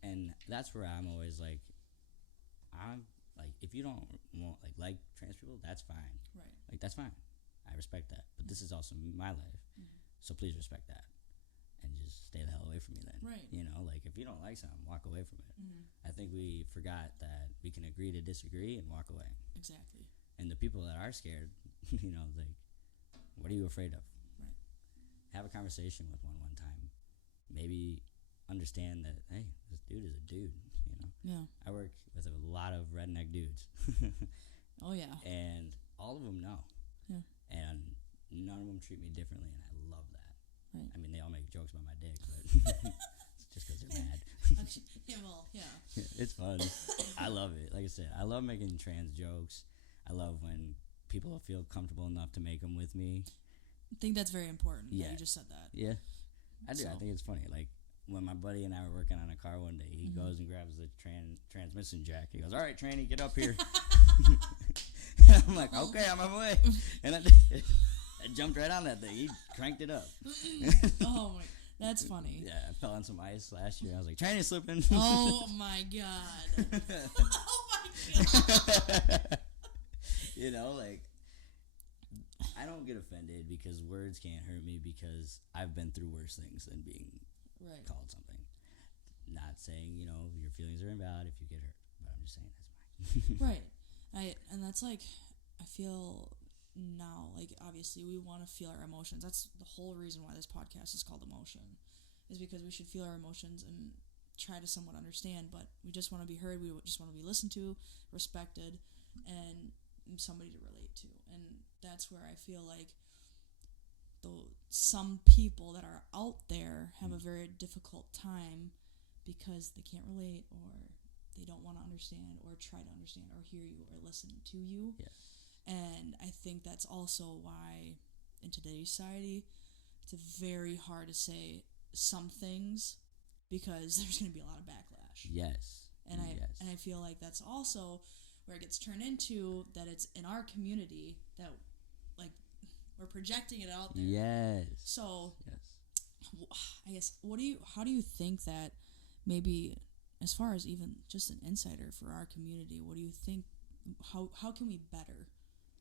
And that's where I'm always like, if you don't want, like trans people, that's fine. Right. Like, that's fine. I respect that. But this is also my life. So please respect that. And just stay the hell away from me then. Right. You know, like, if you don't like something, walk away from it. I think we forgot that we can agree to disagree and walk away. Exactly. And the people that are scared, you know, like, what are you afraid of? Have a conversation with one time. Maybe understand that, hey, this dude is a dude, you know? Yeah. I work with a lot of redneck dudes. Oh, yeah. And all of them know. Yeah. And none of them treat me differently, and I love that. Right. I mean, they all make jokes about my dick, but it's just because they're mad. Yeah, well, yeah. It's fun. I love it. Like I said, I love making trans jokes. I love when people feel comfortable enough to make them with me. I think that's very important. Yeah, you just said that. Yeah, I do. So. I think it's funny. Like when my buddy and I were working on a car one day, he goes and grabs the transmission jack. He goes, "All right, tranny, get up here." And I'm like, "Okay, I'm on my way." And I jumped right on that thing. He cranked it up. Oh my, that's funny. Yeah, I fell on some ice last year. I was like, "Tranny slipping." Oh my god. Oh my god. You know, like. I don't get offended because words can't hurt me because I've been through worse things than being called something. Not saying, you know, your feelings are invalid if you get hurt, but I'm just just saying that's mine. Right. And that's like, I feel now, like, obviously we want to feel our emotions. That's the whole reason why this podcast is called Emotion, is because we should feel our emotions and try to somewhat understand, but we just want to be heard. We just want to be listened to, respected, and somebody to relate to. And that's where I feel like some people that are out there have a very difficult time because they can't relate, or they don't want to understand or try to understand or hear you or listen to you. Yes. And I think that's also why in today's society it's very hard to say some things, because there's going to be a lot of backlash. Yes. And I feel like that's also where it gets turned into that it's in our community that, like, we're projecting it out there. Yes. So yes. I guess how do you think that, maybe as far as even just an insider for our community, what do you think, how can we better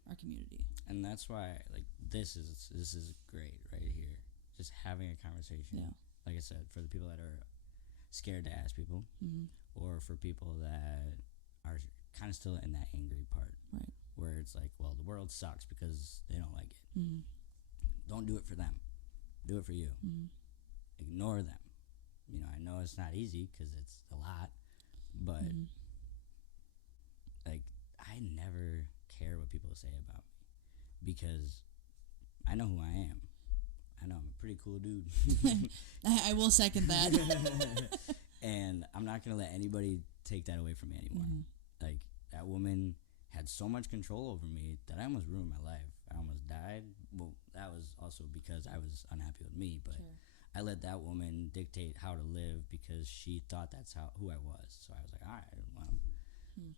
our community? And that's why, like, this is great right here. Just having a conversation. Yeah. Like I said, for the people that are scared to ask people, or for people that are kind of still in that angry part, right? Where it's like, well, the world sucks because they don't like it. Mm-hmm. Don't do it for them. Do it for you. Mm-hmm. Ignore them. You know, I know it's not easy because it's a lot, but like, I never care what people say about me, because I know who I am. I know I'm a pretty cool dude. I will second that. And I'm not going to let anybody take that away from me anymore. Like, that woman had so much control over me that I almost ruined my life. I almost died. Well, that was also because I was unhappy with me, but sure. I let that woman dictate how to live because she thought that's who I was. So I was like, all right, well,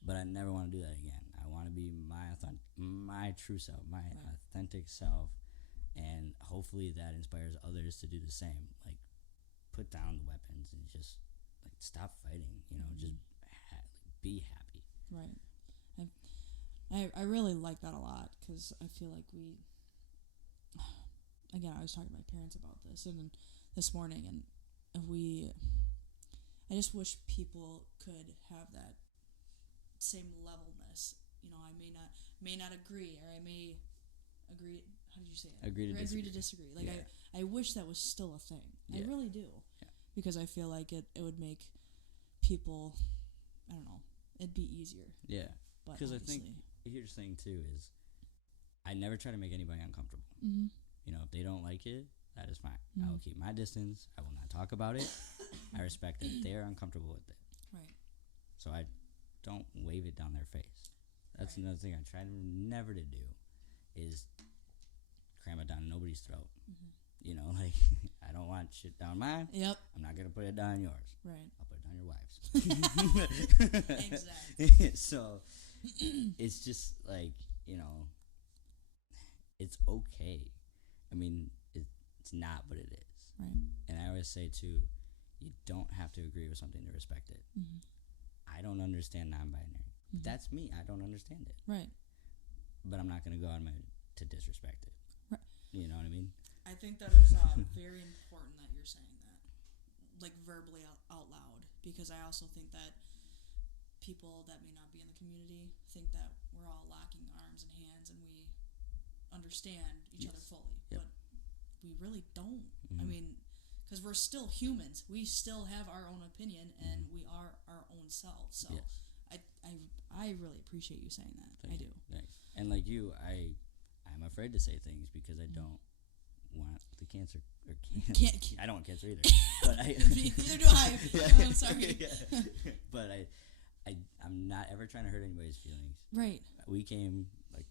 but I never want to do that again. I want to be my true self, my authentic self. And hopefully that inspires others to do the same. Like, put down the weapons and just, like, stop fighting. You know, just be happy. Right. I really like that a lot, because I feel like again, I was talking to my parents about this this morning, and I just wish people could have that same levelness. You know, I may not agree, or I may agree. How did you say it? Agree to disagree. Like, yeah. I wish that was still a thing. Yeah. I really do. Yeah. Because I feel like it would make people, I don't know, it'd be easier. Yeah. Because I think here's the thing too is, I never try to make anybody uncomfortable. Mm-hmm. You know, if they don't like it, that is fine. I will keep my distance. I will not talk about it. I respect that they're uncomfortable with it. Right. So I don't wave it down their face. That's another thing I try never to do, is cram it down nobody's throat. You know, like, I don't want shit down mine. Yep. I'm not going to put it down yours. Right. I'll put it down your wife's. Exactly. So it's just like, you know, it's okay. I mean, it's not, but it is. Right. And I always say too, you don't have to agree with something to respect it. I don't understand non-binary. That's me. I don't understand it. Right. But I'm not going to go out to disrespect it. Right. You know what I mean? I think that is very important that you're saying that, like, verbally out loud, because I also think that people that may not be in the community think that we're all locking arms and hands and we understand each other fully, but we really don't. I mean, because we're still humans. We still have our own opinion, and we are our own selves. So I really appreciate you saying that. I do. Thanks. And like you, I'm afraid to say things because I don't want the cancer, or I don't want cancer either. But neither do I. I'm sorry. But I'm not ever trying to hurt anybody's feelings. Right. We came like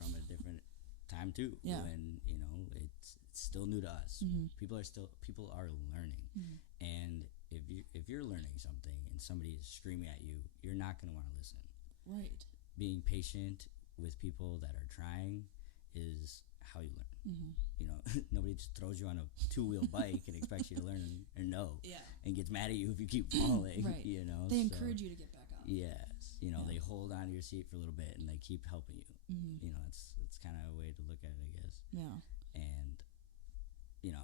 from a different time too. Yeah. And you know, it's still new to us. People are learning. And if you're learning something and somebody is screaming at you, you're not going to want to listen. Right. Being patient with people that are trying is how you learn. You know, nobody just throws you on a 2-wheel bike and expects you to learn or know. Yeah. And gets mad at you if you keep falling. Right. You know, they encourage you to get back up. Yes. You know, they hold on to your seat for a little bit and they keep helping you. You know, it's kind of a way to look at it, I guess. Yeah. And you know,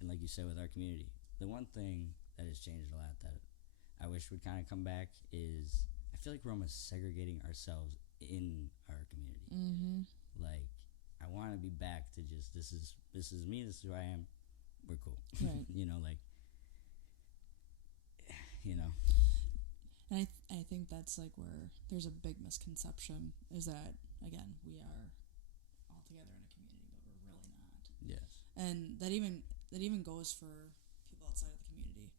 and like you said with our community, the one thing that has changed a lot that I wish would kind of come back is, feel like we're almost segregating ourselves in our community. Mm-hmm. Like, I want to be back to just this is me, this is who I am. We're cool. Right. Like, And I think that's like where there's a big misconception is that, again, we are all together in a community, but we're really not. Yes. And that even goes for people outside of the community,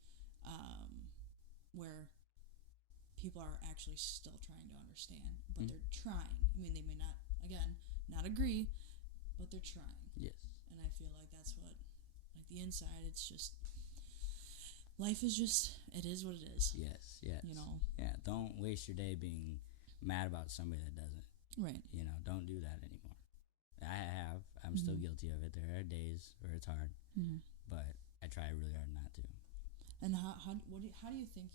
where people are actually still trying to understand, but they're trying. I mean, they may not agree, but they're trying. Yes. And I feel like that's what, like, the inside, it's just, life is just, it is what it is. Yes. Yeah, don't waste your day being mad about somebody that doesn't. Right. Don't do that anymore. I'm still guilty of it. There are days where it's hard, but I try really hard not to. And how do you think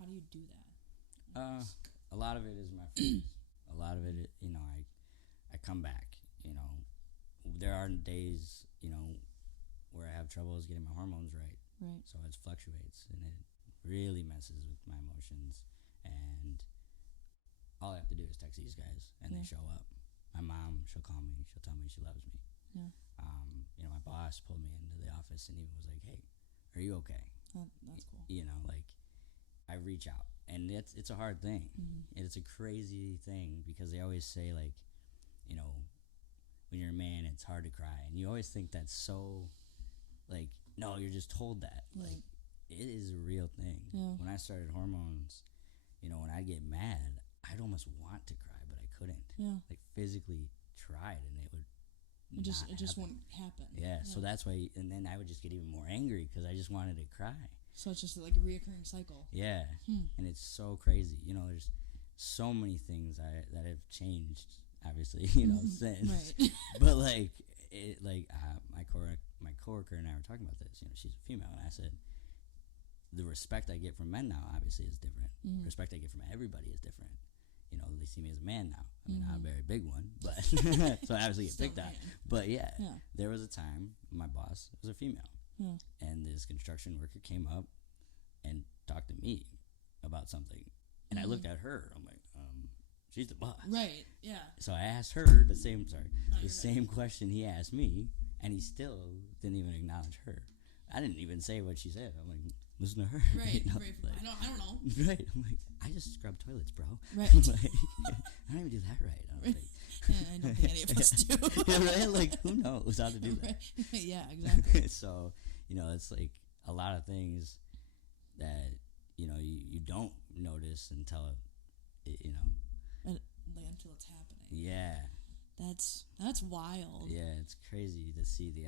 how do you do that? A lot of it is my friends. A lot of it, I come back. There are days, where I have troubles getting my hormones right. Right. So it fluctuates, and it really messes with my emotions. And all I have to do is text these guys, and they show up. My mom, she'll call me. She'll tell me she loves me. Yeah. My boss pulled me into the office, and he was like, "Hey, are you okay?" That's cool. Like, I reach out, and it's a hard thing. And it's a crazy thing because they always say, like, when you're a man, it's hard to cry, and you always think that's so, like, no, you're just told that. Right. Like, it is a real thing. Yeah. When I started hormones, when I get mad, I'd almost want to cry, but I couldn't. Yeah. Like, physically tried, and it would. It just wouldn't happen. Yeah. So that's why, and then I would just get even more angry because I just wanted to cry. So it's just like a reoccurring cycle. Yeah. And it's so crazy. There's so many things that have changed, obviously, since. Right. But like, my coworker and I were talking about this. She's a female, and I said, the respect I get from men now obviously is different. Respect I get from everybody is different. They see me as a man now. I mean, not a very big one, but so I obviously get picked on. But yeah, there was a time my boss was a female, and this construction worker came up and talked to me about something, and I looked at her. I'm like, she's the boss, right? Yeah. So I asked her the same question he asked me, and he still didn't even acknowledge her. I didn't even say what she said. I'm like, listen to her. Right. Like, I don't know. Right. I'm like, I just scrub toilets, bro. Right. Like, I don't even do that right. I don't think. I don't think any of us do. Yeah, right? Like, who knows how to do that? Right. Yeah, exactly. So, it's like a lot of things that, you don't notice until until it's happening. Yeah. That's wild. Yeah, it's crazy to see the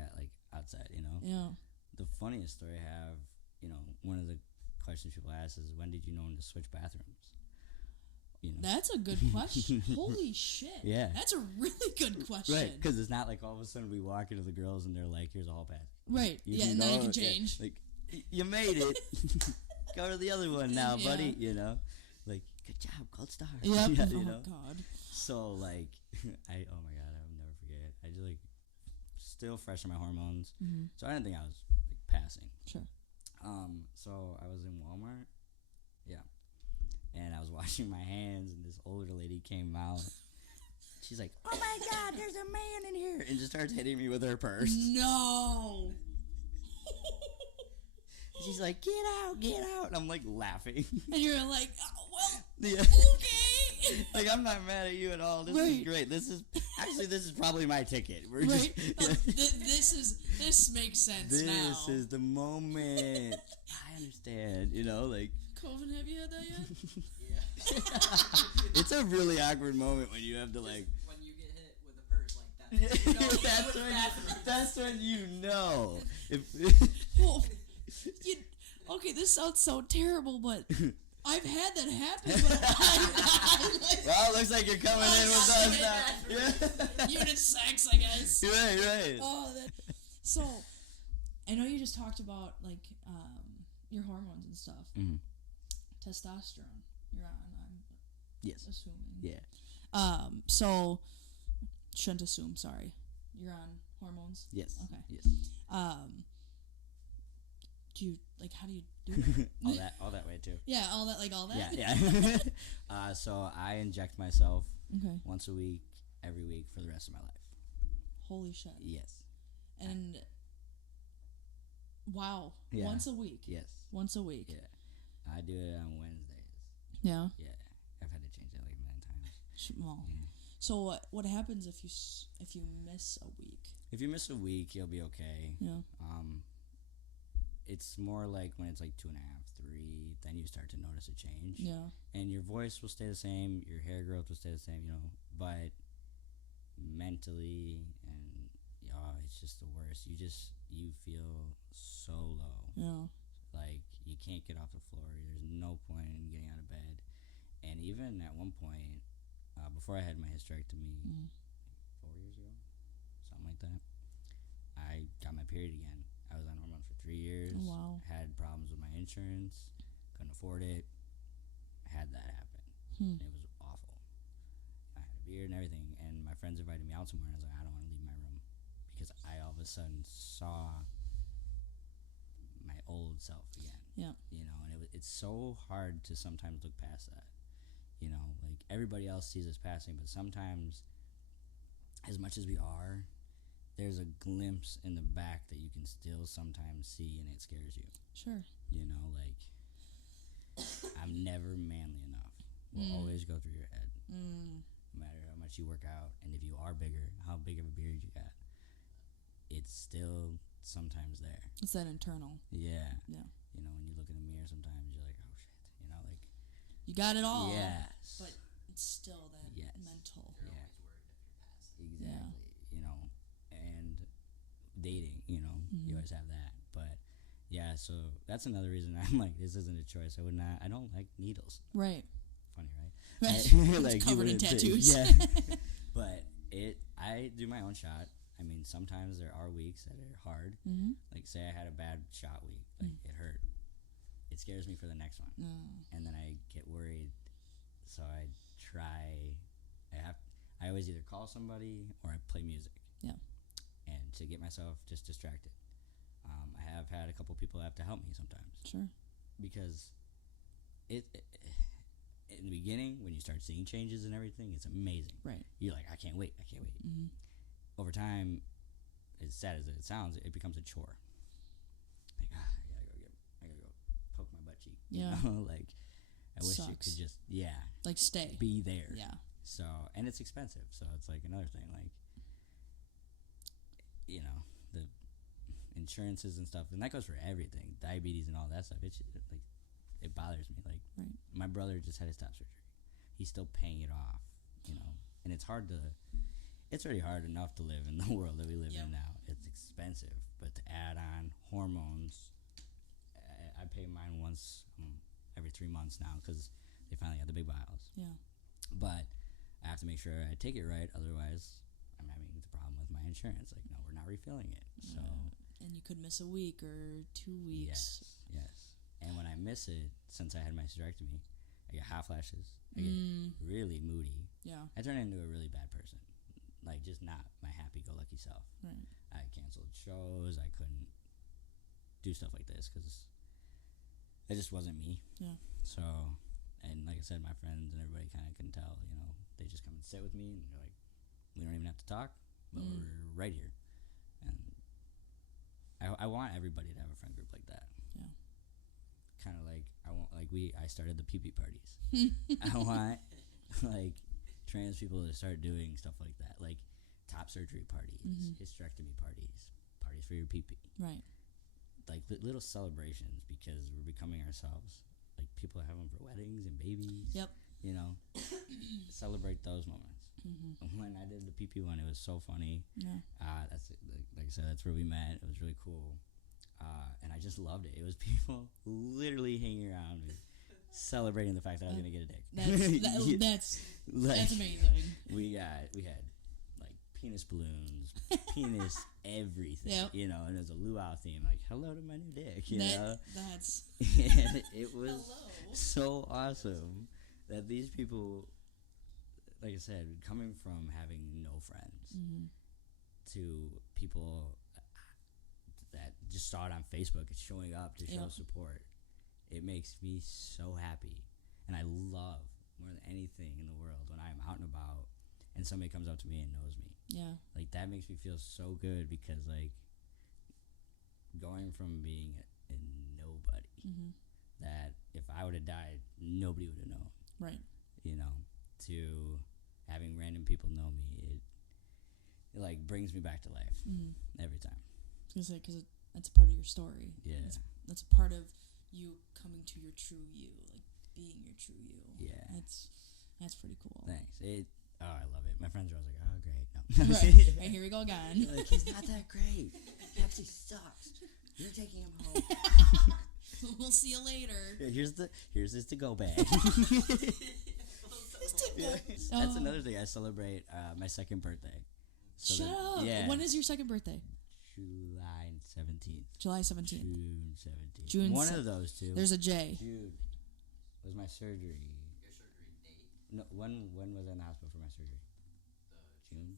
outside, Yeah. The funniest story I have, one of the questions people ask is, when did you know when to switch bathrooms? That's a good question. Holy shit. Yeah. That's a really good question. Right, because it's not like all of a sudden we walk into the girls and they're like, here's a hall pass. Right. And now you can change. Yeah, like, you made it. Go to the other one now, buddy. Like, good job, gold star. Yep. Yeah, oh, God. So, like, oh my God, I will never forget. I just, still fresh in my hormones. So I didn't think I was, passing. Sure. So I was in Walmart. Yeah. And I was washing my hands, and this older lady came out. She's like, oh my God, there's a man in here. And just starts hitting me with her purse. No. She's like, get out. And I'm like laughing. And you're like, oh, well, yeah. okay. Like, I'm not mad at you at all. This is great. This is probably my ticket. We're right. This makes sense now. This is the moment. I understand, like. Coven, have you had that yet? Yeah. It's a really awkward moment when you have to, like. When you get hit with a purse like that. That's when you know. Well, okay, this sounds so terrible, but I've had that happen. But well, it looks like you're coming in with us now. Yeah. Unisex, I guess. Right. Oh, so I know you just talked about your hormones and stuff. Mm-hmm. Testosterone. You're on. I'm yes. assuming. Yeah. So shouldn't assume. Sorry. You're on hormones. Yes. Okay. Yes. do you like? How do you do that? all that way too. Yeah, all that. Yeah. So I inject myself Okay. once a week, every week for the rest of my life. Holy shit. Yes. And wow, Yeah. once a week. Yes. Once a week. Yeah. I do it on Wednesdays. Yeah. Yeah. I've had to change it like 9 times. Well, Yeah. so what happens if you miss a week? If you miss a week, you'll be okay. Yeah. It's more like when it's like 2.5, 3, then you start to notice a change. Yeah. And your voice will stay the same, your hair growth will stay the same, but mentally and it's just the worst. You feel so low. Yeah. Like you can't get off the floor. There's no point in getting out of bed. And even at one point, before I had my hysterectomy, 4 years ago, something like that, I got my period again. I was on hormones for 3 years. Oh, wow. Had problems with my insurance. Couldn't afford it. Had that happen. And it was awful. I had a beard and everything. And my friends invited me out somewhere. And I was like, I don't want to leave my room. Because I all of a sudden saw my old self again. Yeah. And it's so hard to sometimes look past that. Like everybody else sees us passing. But sometimes, as much as we are, there's a glimpse in the back that you can still sometimes see, and it scares you. Sure. Like, I'm never manly enough. Will always go through your head. No matter how much you work out, and if you are bigger, how big of a beard you got, it's still sometimes there. It's that internal. Yeah. Yeah. When you look in the mirror sometimes, you're like, oh, shit. Like... You got it all. Yes. But it's still that mental. You're Yeah. always worried if you're passing. Exactly. And dating, you always have that. But yeah, so that's another reason I'm like, this isn't a choice. I don't like needles. Like Funny, right? Like covered in tattoos. Yeah. But I do my own shot. I mean, sometimes there are weeks that are hard. Like say I had a bad shot week, like it hurt. It scares me for the next one. And then I get worried. So I always either call somebody or I play music. Yeah. And to get myself just distracted. I have had a couple people have to help me sometimes. Sure. Because it in the beginning, when you start seeing changes and everything, it's amazing. Right. You're like, I can't wait. Over time, as sad as it sounds, it becomes a chore. Like, I gotta go poke my butt cheek. Yeah. Like, I wish it could just, like stay. be there. Yeah. So, and it's expensive. So it's like another thing. Like, the insurances and stuff, and that goes for everything, diabetes and all that stuff. It's like, it bothers me. Like, my brother just had his top surgery. He's still paying it off, and it's already hard enough to live in the world that we live in now. It's expensive, but to add on hormones, I pay mine once every 3 months now because they finally had the big vials. Yeah. But I have to make sure I take it right, otherwise I'm having the problem with my insurance. Like, no, we're not refilling it. So, and you could miss a week or 2 weeks. Yes. And when I miss it, since I had my hysterectomy, I get hot flashes. I get really moody. Yeah. I turn into a really bad person. Like, just not my happy-go-lucky self. Right. I canceled shows. I couldn't do stuff like this because it just wasn't me. Yeah. So, and like I said, my friends and everybody kind of can tell, they just come and sit with me and they're like, we don't even have to talk, but we're right here. And I want everybody to have a friend group like that. Yeah. Kind of like, I started the pee-pee parties. I want, like, trans people to start doing stuff like that. Like, top surgery parties, hysterectomy parties, parties for your pee-pee. Right. Like, little celebrations because we're becoming ourselves. Like, people have them for weddings and babies. Yep. Celebrate those moments. When I did the PP one, it was so funny. Yeah. That's like I said, that's where we met. It was really cool. And I just loved it. It was people literally hanging around and celebrating the fact that I was gonna get a dick. That's amazing. We had like penis balloons, penis everything. Yep. And it was a luau theme, like hello to my new dick. That's And it was so awesome that these people, like I said, coming from having no friends to people that just saw it on Facebook. It's showing up to show Yep. support. It makes me so happy, and I love more than anything in the world when I'm out and about and somebody comes up to me and knows me. Yeah. Like, that makes me feel so good because, like, going from being a nobody Mm-hmm. that if I would have died, nobody would have known, Right. you know, to having random people know me, it like brings me back to life Mm-hmm. every time. I was gonna say, because that's a part of your story. Yeah. That's a part of you coming to your true you, like being your true you. Yeah. That's pretty cool. Thanks. I love it. My friends are always like, oh, great. No. Right, here we go again. They're like, he's not that great. Pepsi sucks. You're taking him home. We'll see you later. Yeah, here's his to-go bag. Yeah. That's another thing. I celebrate my second birthday. So Shut up. Yeah. When is your second birthday? July 17th. July 17th. June 17th. June One se- of those two. There's a J. June was my surgery. Your surgery date. No, when was I in the hospital for my surgery? June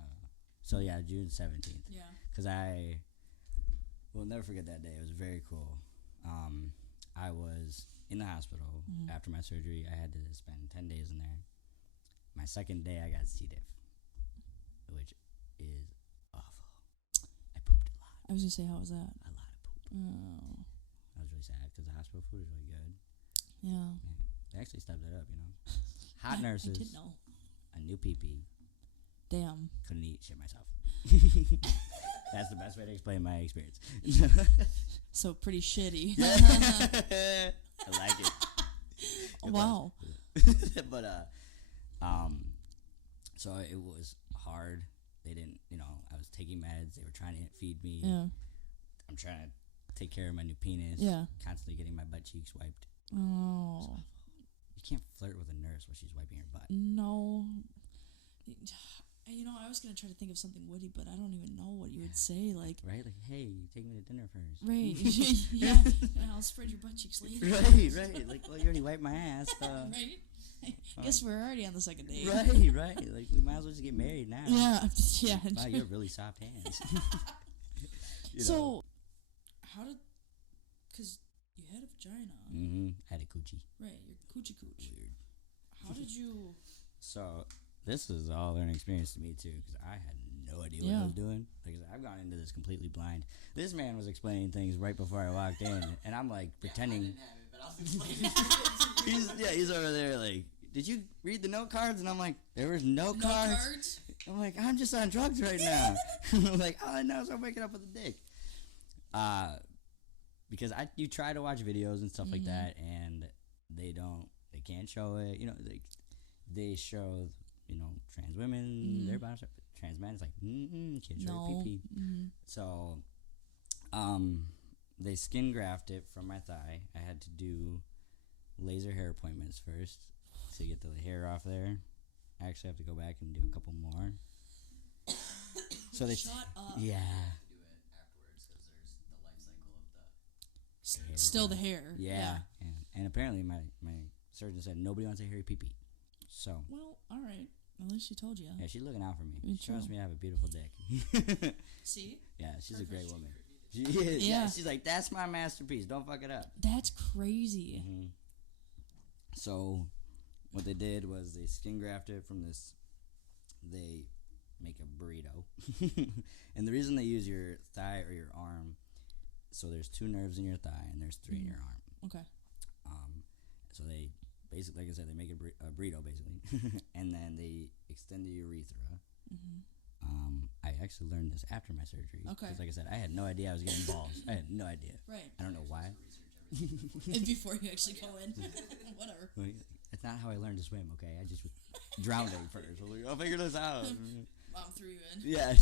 14th. So yeah, June 17th. Yeah. Because I will never forget that day. It was very cool. I was in the hospital after my surgery. I had to spend 10 days in there. My second day, I got C. diff, which is awful. I pooped a lot. I was gonna say, how was that? A lot of poop. Oh. I was really sad because the hospital food is really good. Yeah. They actually stepped it up, you know. Hot I nurses, did know. a new pee-pee. Damn. Couldn't eat shit myself. That's the best way to explain my experience. So pretty shitty. I like it. Wow. But so it was hard. They didn't, I was taking meds. They were trying to feed me. Yeah. I'm trying to take care of my new penis. Yeah. Constantly getting my butt cheeks wiped. Oh. You can't flirt with a nurse while she's wiping your butt. No. I was gonna try to think of something witty, but I don't even know what you would say. Like, Right? Like, hey, take me to dinner first. right? Yeah. I'll spread your butt cheeks later. Right. Like, well, you already wiped my ass. Right. Guess we're already on the second date. Right. Like, we might as well just get married now. Yeah. Yeah. Wow, you have really soft hands. So, how did? Because you had a vagina. Mm-hmm. I had a coochie. Right. Your coochie cooch. Weird. How did you? So this is all learning experience to me too, because I had no idea what I was doing. Like I said, I've gone into this completely blind. This man was explaining things right before I walked in, and I'm like pretending. I didn't have it, but I was explaining it. He's over there like, did you read the note cards? And I'm like, there was no cards. I'm like, I'm just on drugs right now. I'm like, all I know is I'm waking up with a dick. Because you try to watch videos and stuff like that, and they can't show it. They show, trans women, their bodies. Trans men, it's like, can't show your pee-pee. So, they skin graft it from my thigh. I had to do laser hair appointments first to get the hair off there. I actually have to go back and do a couple more. So they Shut up. Yeah. Do it afterwards because there's the life cycle of the Hair. Still the hair. Yeah. And apparently my surgeon said nobody wants a hairy pee-pee. So. Well, all right. At least she told you. Yeah, she's looking out for me. Me She wants too. me to have a beautiful dick. See? Yeah, she's a great woman. She She is. Yeah. Yeah. She's like, that's my masterpiece. Don't fuck it up. That's crazy. Mm-hmm. So, what they did was they skin grafted from this. They make a burrito, and the reason they use your thigh or your arm, so there's 2 nerves in your thigh and there's 3 in your arm. Okay. So they basically, like I said, they make a burrito basically, and then they extend the urethra. I actually learned this after my surgery. Okay. Because like I said, I had no idea I was getting balls. I had no idea. Right. I don't know why. And before you actually go in. Whatever. That's not how I learned to swim, okay? I just was drowning first. I was like, I'll figure this out. Mom threw you in. Yeah.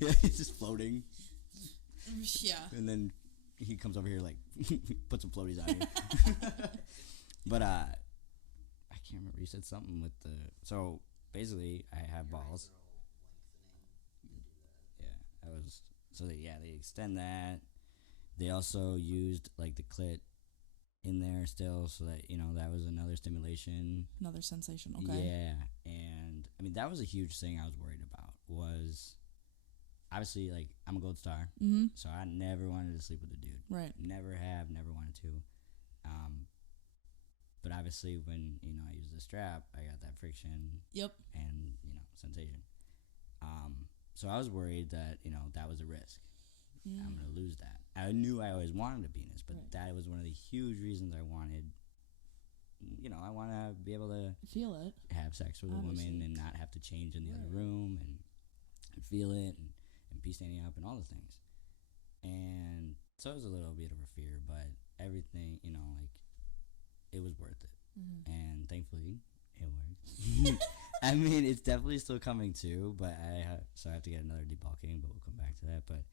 Yeah, he's just floating. Yeah. And then he comes over here, like, put some floaties on you. But, I can't remember. You said something with the... So, basically, I have balls. Yeah, that was... So, they extend that. They also used, like, the clit in there still, so that, that was another stimulation. Another sensation. Okay. Yeah, and, I mean, that was a huge thing I was worried about, was obviously, like, I'm a gold star, so I never wanted to sleep with a dude. Right. Never have, never wanted to. But obviously, when I use the strap, I got that friction. Yep. And sensation. So I was worried that that was a risk. I'm gonna lose that. I knew I always wanted a penis, but that was one of the huge reasons I wanted. I want to be able to feel it, have sex with a woman, and not have to change in the other room, and feel it, and be standing up, and all the things. And so it was a little bit of a fear, but everything, like, it was worth it. And thankfully, it worked. I mean, it's definitely still coming too, but I have to get another debulking, but we'll come back to that. But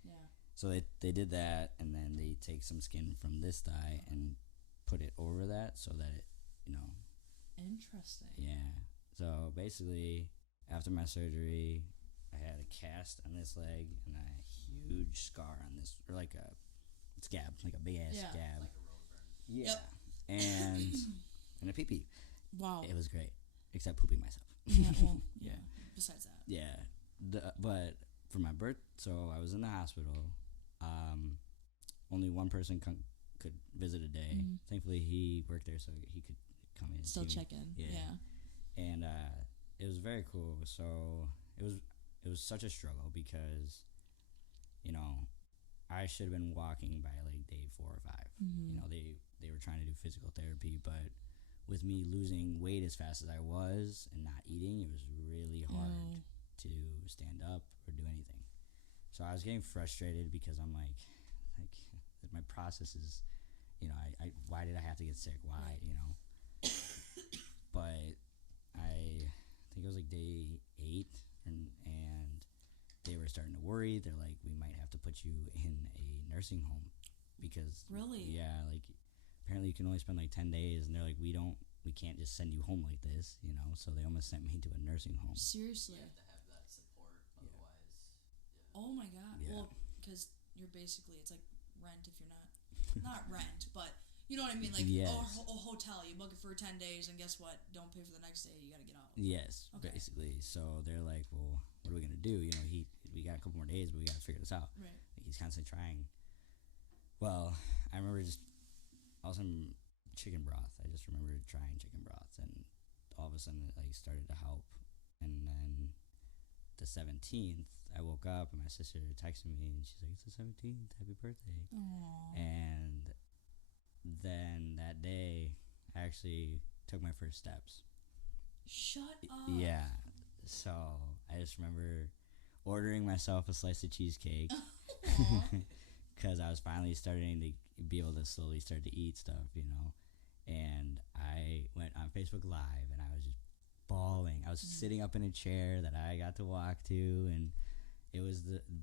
so they did that, and then they take some skin from this thigh and put it over that, so that it, Interesting. Yeah. So basically, after my surgery, I had a cast on this leg and a huge scar on this, or like a scab, like a big ass scab. Like a rose burn. Yeah. Yep. And a pee-pee. Wow. It was great, except pooping myself. Yeah. Well, yeah. Besides that. Yeah. But for my birth, so I was in the hospital. Only one person could visit a day. Thankfully, he worked there, so he could come in. Still check in. Yeah. And it was very cool. So it was such a struggle because, I should have been walking by like day 4 or 5. They were trying to do physical therapy, but with me losing weight as fast as I was and not eating, it was really hard to stand up or do anything. So I was getting frustrated because I'm like my process is, I why did I have to get sick? Why, But I think it was like day 8, and they were starting to worry. They're like, we might have to put you in a nursing home because like apparently you can only spend like 10 days, and they're like, we can't just send you home like this, So they almost sent me to a nursing home. Seriously. You have to have that support, otherwise. Yeah. Oh my god. Yeah. Well, because you're basically, it's like rent if you're not rent, but you know what I mean? Like, yes. a hotel, you book it for 10 days, and guess what? Don't pay for the next day, you gotta get out. Yes, Okay. basically. So they're like, well, what are we going to do? We got a couple more days, but we got to figure this out. Right. Like, he's constantly trying. Well, I remember just all of a sudden chicken broth. I just remember trying chicken broth, and all of a sudden it like started to help. And then the 17th, I woke up and my sister texted me, and she's like, "It's the 17th. Happy birthday!" Aww. And then that day, I actually took my first steps. Shut up. Yeah. So I just remember ordering myself a slice of cheesecake because I was finally starting to be able to slowly start to eat stuff, And I went on Facebook Live, and I was just bawling. I was sitting up in a chair that I got to walk to, and it was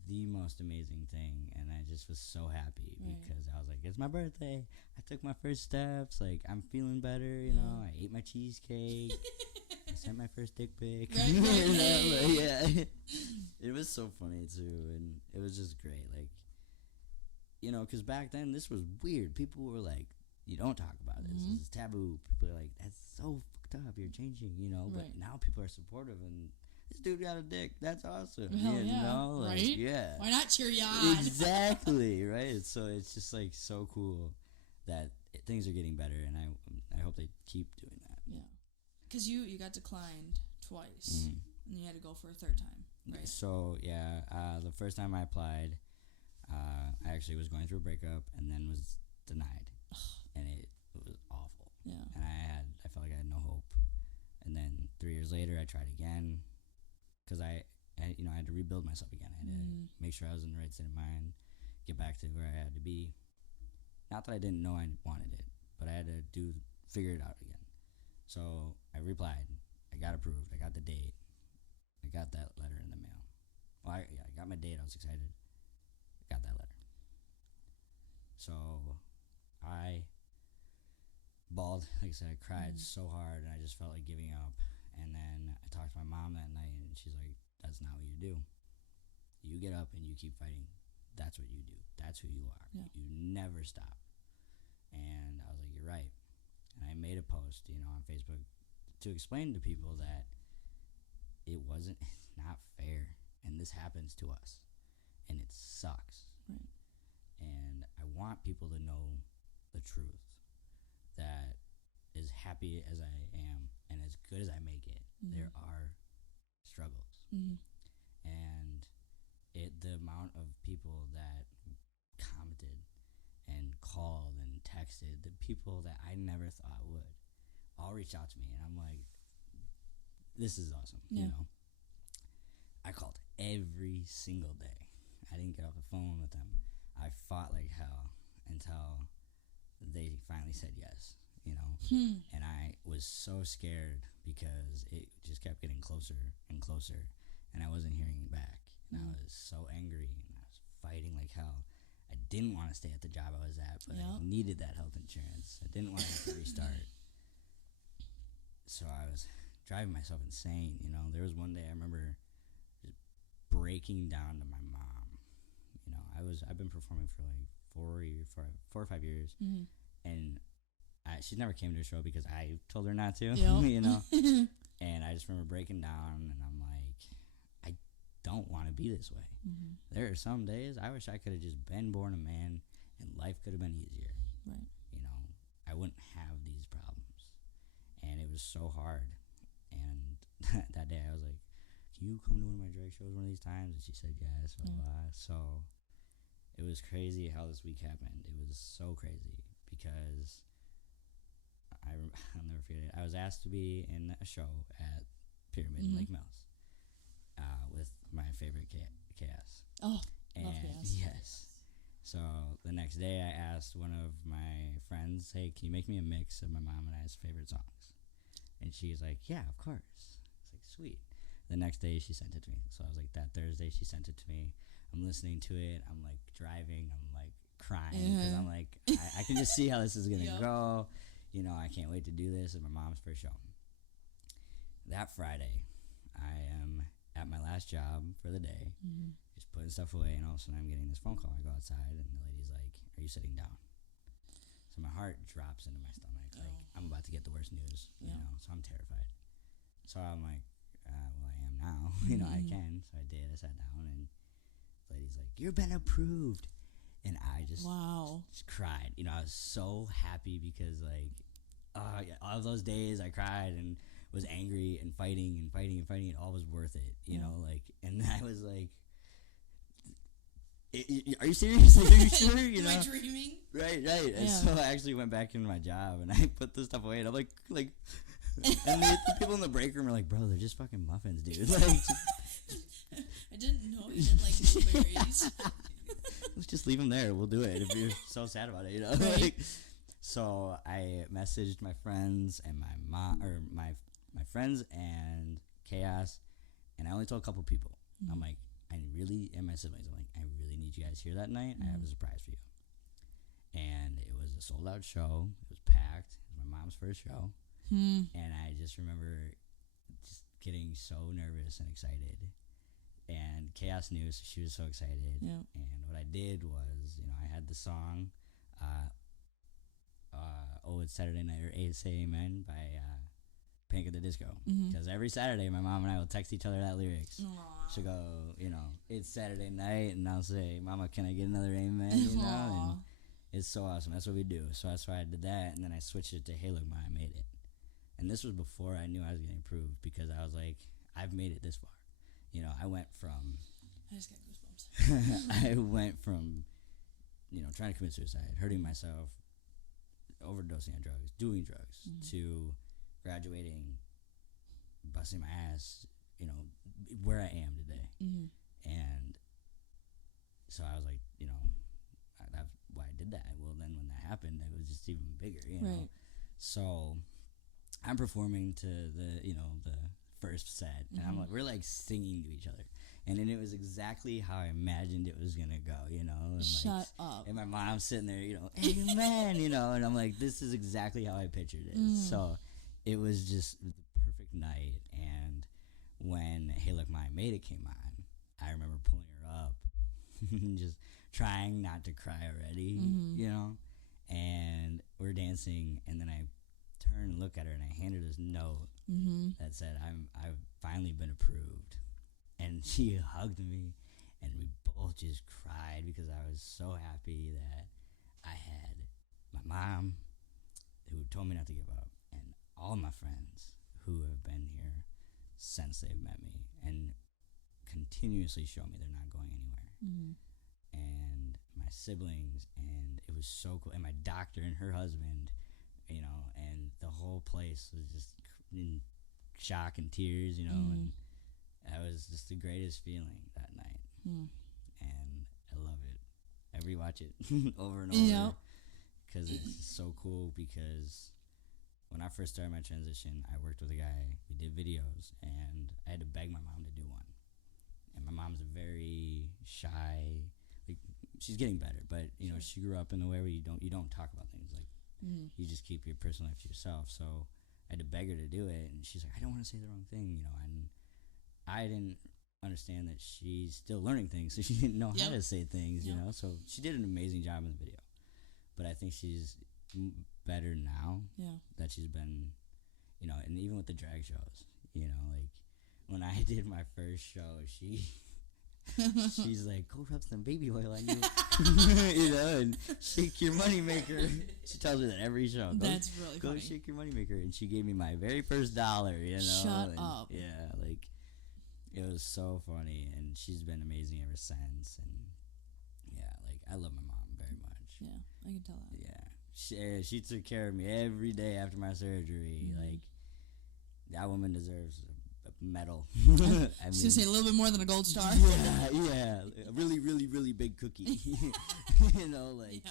the most amazing thing. And I just was so happy because I was like, it's my birthday. I took my first steps. Like, I'm feeling better, I ate my cheesecake. I sent my first dick pic. Yeah. It was so funny too, and it was just great. Like, because back then this was weird. People were like, "You don't talk about this. This is taboo." People are like, "That's so fucked up. You're changing," But now people are supportive, and this dude got a dick. That's awesome. Hell yeah. Like, right? Yeah. Why not cheer you on? Exactly. Right. So it's just like so cool that things are getting better, and I hope they keep doing that. Yeah. Because you got declined twice, and you had to go for a third time, right? So, yeah, the first time I applied, I actually was going through a breakup and then was denied. And it was awful. Yeah. And I felt like I had no hope. And then 3 years later, I tried again because I had to rebuild myself again. I had to make sure I was in the right state of mind, get back to where I had to be. Not that I didn't know I wanted it, but I had to figure it out again. So I replied. I got approved. I got the date. I got that letter in the mail. Well, I got my date. I was excited. I got that letter. So I bawled. Like I said, I cried so hard, and I just felt like giving up. And then I talked to my mom that night, and she's like, "That's not what you do. You get up and you keep fighting. That's what you do. That's who you are. Yeah. You never stop." And I was like, "You're right." And I made a post, on Facebook to explain to people that it's not fair, and this happens to us. and it sucks. Right. And I want people to know the truth, that as happy as I am and as good as I make it, there are struggles. And the amount of people that commented and called and texted, the people that I never thought would, all reach out to me, and I'm like, this is awesome. You know, I called every single day. I didn't get off the phone with them. I fought like hell until they finally said yes, you know. And I was so scared because it just kept getting closer and closer, and I wasn't hearing back. And I was so angry, and I was fighting like hell. I didn't want to stay at the job I was at, but I needed that health insurance. I didn't want to have to restart. So I was driving myself insane, you know. There was one day I remember just breaking down to my mom. You know, I've been performing for like 4 or 5 years, and she's never came to a show because I told her not to, you know. And I just remember breaking down, and I'm like, I don't want to be this way. There are some days I wish I could have just been born a man and life could have been easier. Right. You know, I wouldn't have these problems. And it was so hard. And that day I was like, can you come to one of my drag shows one of these times? And she said yes. So it was crazy how this week happened. It was so crazy because I'll never forget it. I was asked to be in a show at Pyramid in Lake Mills with my favorite Chaos. Oh, and love Chaos. Yes. So the next day I asked one of my friends, hey, can you make me a mix of my mom and I's favorite songs? And she's like, yeah, of course. It's like, sweet. The next day she sent it to me. So I was like, that Thursday she sent it to me. I'm listening to it. I'm like driving. I'm like crying because I'm like, I can just see how this is going to go. You know, I can't wait to do this. It's my mom's first show. That Friday, I am at my last job for the day, just putting stuff away, and all of a sudden I'm getting this phone call. I go outside, and the lady's like, are you sitting down? So my heart drops into my stomach. Like, I'm about to get the worst news, you know, so I'm terrified. So I'm like, well, I am now. You know, I can. So I did. I sat down, and the lady's like, you've been approved. And I just cried. You know, I was so happy because, like, all of those days I cried and was angry and fighting and fighting and fighting. It all was worth it, you know, like, and I was like, are you serious? Like, are you sure? You know? Am I dreaming? Right. And so I actually went back into my job and I put this stuff away, and I'm like, and the people in the break room are like, bro, they're just fucking muffins, dude. Like, I didn't know you didn't like blueberries. Let's just leave them there. We'll do it if you're so sad about it, you know. Right. Like, so I messaged my friends and my mom, or my friends and Chaos, and I only told a couple people. I'm like, and my siblings, I'm like, I really need you guys here that night. I have a surprise for you. And it was a sold out show. It was packed. It was my mom's first show. And I just remember just getting so nervous and excited. And Chaos knew, so she was so excited. Yeah. And what I did was, you know, I had the song, Oh, It's Saturday Night, or Say Amen by Panic at the Disco. Because every Saturday, my mom and I will text each other that lyrics. Aww. She'll go, you know, it's Saturday night, and I'll say, Mama, can I get another amen? You know, and it's so awesome. That's what we do. So that's why I did that, and then I switched it to Hey Look Ma, I Made It. And this was before I knew I was getting approved, because I was like, I've made it this far. You know, I just got goosebumps. I went from, you know, trying to commit suicide, hurting myself, overdosing on drugs, doing drugs, to graduating, busting my ass, you know, where I am today. And so I was like, you know, that's why I did that. Well, then when that happened, it was just even bigger, you know. So I'm performing to the, you know, the first set, and I'm like, we're like singing to each other, and then it was exactly how I imagined it was gonna go, you know. And Shut up. And my mom's sitting there, you know, amen, you know, and I'm like, this is exactly how I pictured it. So it was just the perfect night. And when Hey Look Ma, I Made It came on, I remember pulling her up and just trying not to cry already, you know. And we're dancing, and then I turn and look at her, and I hand her this note that said, I've finally been approved. And she hugged me, and we just cried because I was so happy that I had my mom who told me not to give up, and all my friends who have been here since they've met me and continuously show me they're not going anywhere. Mm-hmm. And my siblings, and it was so cool. And my doctor and her husband, you know, and the whole place was just in shock and tears, you know, and that was just the greatest feeling that night. And I love it. I rewatch it over and over because it's so cool. Because when I first started my transition, I worked with a guy. We did videos, and I had to beg my mom to do one. And my mom's a very shy. Like, she's getting better, but you know, she grew up in the way where you don't talk about things. Like, you just keep your personal life to yourself. So I had to beg her to do it, and she's like, I don't want to say the wrong thing, you know. And I didn't understand that she's still learning things, so she didn't know how to say things, you know. So she did an amazing job in the video, but I think she's better now that she's been, you know. And even with the drag shows, you know, like when I did my first show, she's like, go rub some baby oil on you, you know, and shake your moneymaker. She tells me that every show. That's really funny. Go shake your moneymaker. And she gave me my very first $1, you know. Shut up. Yeah, like, it was so funny, and she's been amazing ever since. And yeah, like, I love my mom very much. Yeah, I can tell that. Yeah, she took care of me every day after my surgery. Like, that woman deserves a medal. I was gonna say a little bit more than a gold star. Yeah, a really, really, really big cookie. You know, like,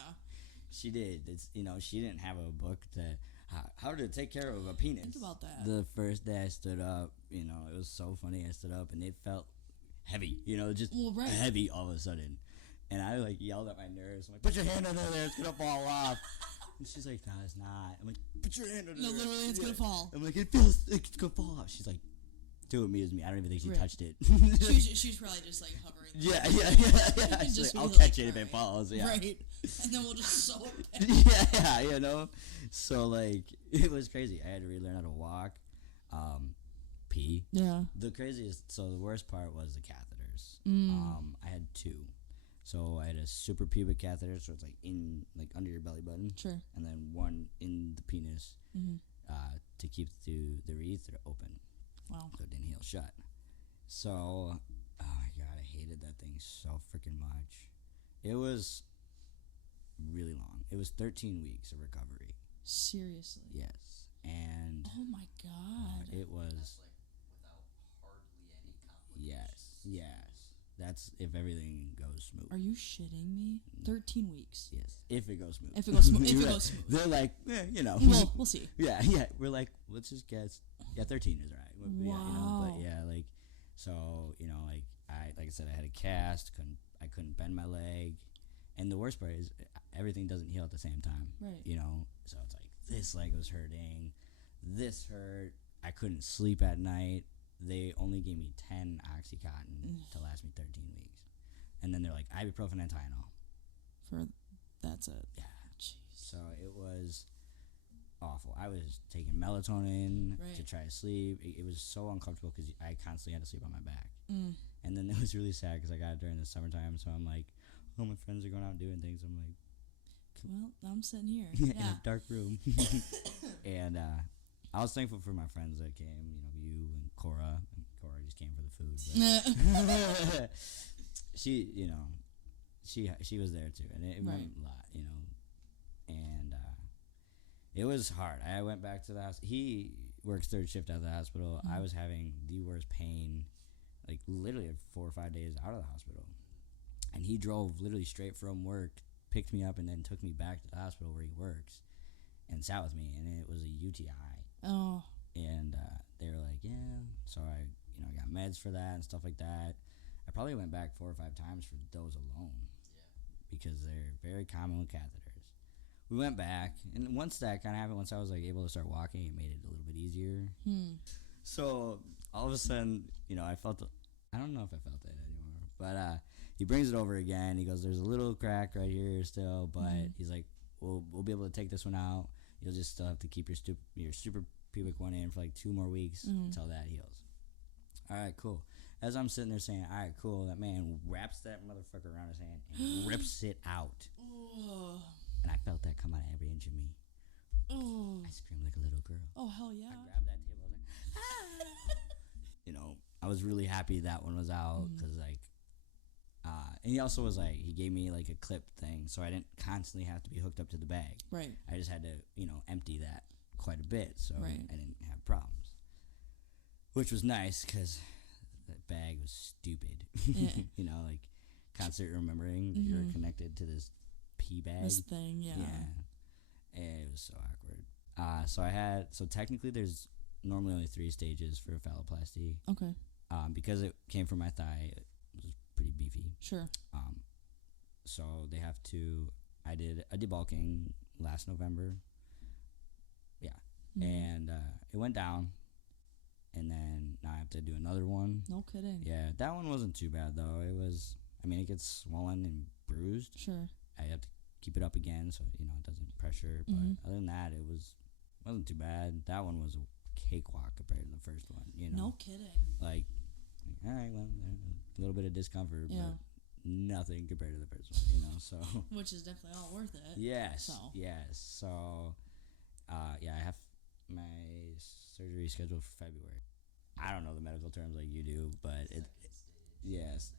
she did. It's, you know, she didn't have a book to how to take care of a penis. Think about that. The first day I stood up, you know, it was so funny. I stood up and it felt heavy, you know, just heavy all of a sudden. And I like yelled at my nurse. I'm like, put your hand under there, it's gonna fall off. And she's like, no, it's not. I'm like, put your hand under there. No, literally, it's gonna fall. I'm like, it feels like it's gonna fall off. She's like, do it me as me. I don't even think she touched it. She's probably just like hovering. Yeah. She's like, I'll catch it if it falls. Yeah. Right. And then we'll just sew it. Yeah, you know. So like, it was crazy. I had to relearn how to walk, pee. Yeah. The craziest. So the worst part was the catheters. I had 2. So I had a super pubic catheter, so it's like in like under your belly button. Sure. And then one in the penis, to keep the urethra open. Wow. So it didn't heal shut. So, oh my God, I hated that thing so freaking much. It was really long. It was 13 weeks of recovery. Seriously? Yes. And oh my God. It was. That's like without hardly any complications. Yes. That's if everything goes smooth. Are you shitting me? 13 weeks. Yes. If it goes smooth. If it goes smooth. If it goes smooth. They're like, you know. Well, we'll see. Yeah. We're like, let's just guess. Yeah, 13 is right. Wow. Yeah, you know, but yeah, like, so, you know, like I said, I had a cast. I couldn't bend my leg, and the worst part is everything doesn't heal at the same time. Right. You know, so it's like this leg was hurting, this hurt. I couldn't sleep at night. They only gave me 10 Oxycontin to last me 13 weeks, and then they're like ibuprofen and Tylenol. That's it. Yeah. Jeez. So it was awful. I was taking melatonin to try to sleep. It was so uncomfortable because I constantly had to sleep on my back. And then it was really sad because I got it during the summertime. So I'm like, oh, my friends are going out and doing things. I'm like, well, I'm sitting here in a dark room. And I was thankful for my friends that came. You know, you and Cora. And Cora just came for the food. But she, you know, she was there too, and it meant a lot, you know. And it was hard. I went back to the house. He works third shift at the hospital. I was having the worst pain, like literally 4 or 5 days out of the hospital. And he drove literally straight from work, picked me up, and then took me back to the hospital where he works and sat with me. And it was a UTI. Oh. And they were like, yeah. So I, you know, got meds for that and stuff like that. I probably went back 4 or 5 times for those alone. Yeah. Because they're very common with catheters. We went back, and once that kind of happened, once I was like able to start walking, it made it a little bit easier. So all of a sudden, you know, I don't know if I felt it anymore, but he brings it over again. He goes, there's a little crack right here still, but he's like, we'll be able to take this one out. You'll just still have to keep your super pubic one in for like 2 more weeks until that heals. All right, cool. as I'm sitting there saying, all right, cool, that man wraps that motherfucker around his hand and rips it out. And I felt that come out of every inch of me. I screamed like a little girl. Oh, hell yeah. I grabbed that table. I was like, you know, I was really happy that one was out because, like, and he also was like, he gave me like a clip thing, so I didn't constantly have to be hooked up to the bag. Right. I just had to, you know, empty that quite a bit, so right. I didn't have problems, which was nice because that bag was stupid. Yeah. You know, like constant remembering that you're connected to this pee bag. This thing, yeah. Yeah. And it was so awkward. So technically there's normally only 3 stages for a phalloplasty. Okay. Because it came from my thigh, it was pretty beefy. Sure. So they have to, I did a debulking last November. Yeah. And it went down. And then now I have to do another one. No kidding. Yeah, that one wasn't too bad though. It was, I mean, it gets swollen and bruised. Sure. I have to keep it up again so, you know, it doesn't pressure. But other than that, it wasn't too bad. That one was a cakewalk compared to the first one, you know. No kidding. Like all right, well, a little bit of discomfort, yeah. but nothing compared to the first one, you know, so. Which is definitely all worth it. Yes, yes. So, yeah, I have my surgery scheduled for February. I don't know the medical terms like you do, but yes.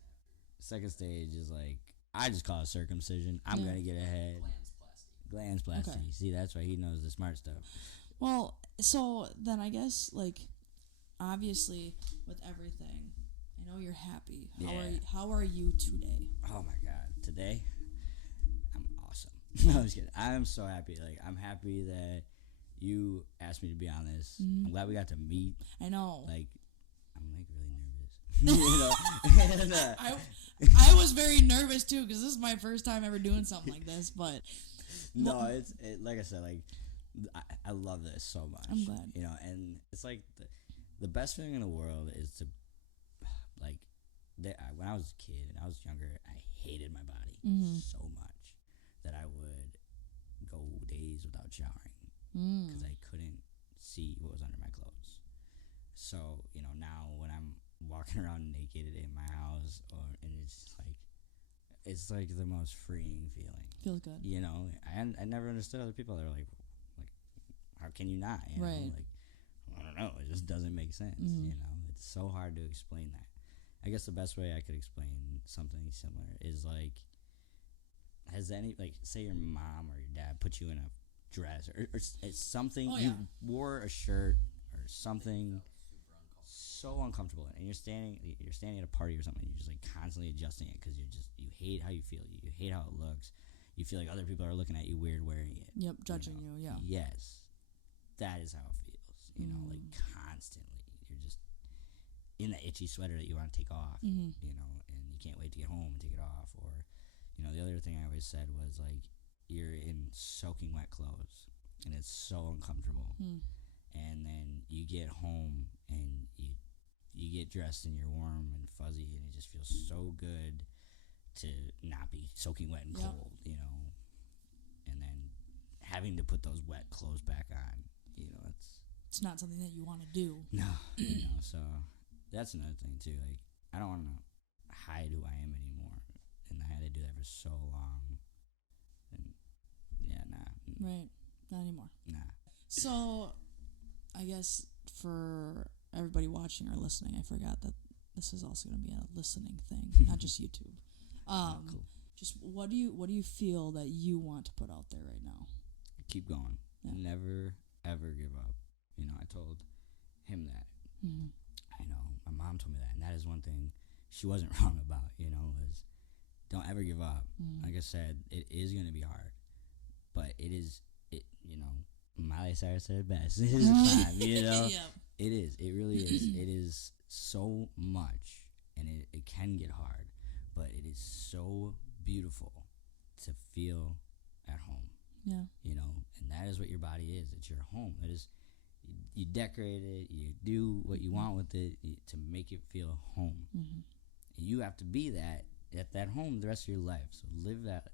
Second stage is like, I just call it circumcision. I'm going to get ahead. Glandsplasty. Okay. See, that's why he knows the smart stuff. Well, so then I guess, like, obviously with everything, I know you're happy. How are you today? Oh my God. Today, I'm awesome. No, I'm just kidding. I'm so happy. Like, I'm happy that you asked me to be on this. I'm glad we got to meet. I know. Like, I'm like really nervous. You know? I was very nervous too because this is my first time ever doing something like this. But no, it's like I said, like I love this so much. I'm glad. You know, and it's like the best feeling in the world is to like. When I was a kid and I was younger, I hated my body so much that I would go days without showering because I couldn't see what was under my clothes. So, you know, now when I'm walking around naked in my house, and it's like the most freeing feeling. Feels good. You know, I never understood other people that are like, how can you not? You right. know, like, I don't know. It just doesn't make sense. You know, it's so hard to explain that. I guess the best way I could explain something similar is like, has any, like, say your mom or your dad put you in a dress or it's something, you wore a shirt or something so uncomfortable and you're standing at a party or something, you're just like constantly adjusting it because you hate how you feel, you hate how it looks, you feel like other people are looking at you weird wearing it. Yep, judging you, yeah. Yes, that is how it feels, you know, like constantly. You're just in the itchy sweater that you want to take off, you know, and you can't wait to get home and take it off. Or, you know, the other thing I always said was like, you're in soaking wet clothes and it's so uncomfortable. And then you get home and you get dressed and you're warm and fuzzy and it just feels so good to not be soaking wet and cold, you know. And then having to put those wet clothes back on, you know, it's not something that you want to do. No, you know, so that's another thing too. Like, I don't want to hide who I am anymore, and I had to do that for so long. And yeah, nah. Right, not anymore. Nah. So, I guess for everybody watching or listening, I forgot that this is also going to be a listening thing, not just YouTube. Cool. Just what do you feel that you want to put out there right now? Keep going. Yeah. Never ever give up. You know, I told him that. I know my mom told me that, and that is one thing she wasn't wrong about. You know, was don't ever give up. Like I said, it is going to be hard, but it is. It, you know, Miley Cyrus said it best. It is time. You know, it is. It really is. It is so much, and it can get hard, but it is so beautiful to feel at home. Yeah. You know, and that is what your body is. It's your home. It is. You decorate it. You do what you want with it to make it feel home. And you have to be that at that home the rest of your life. So live that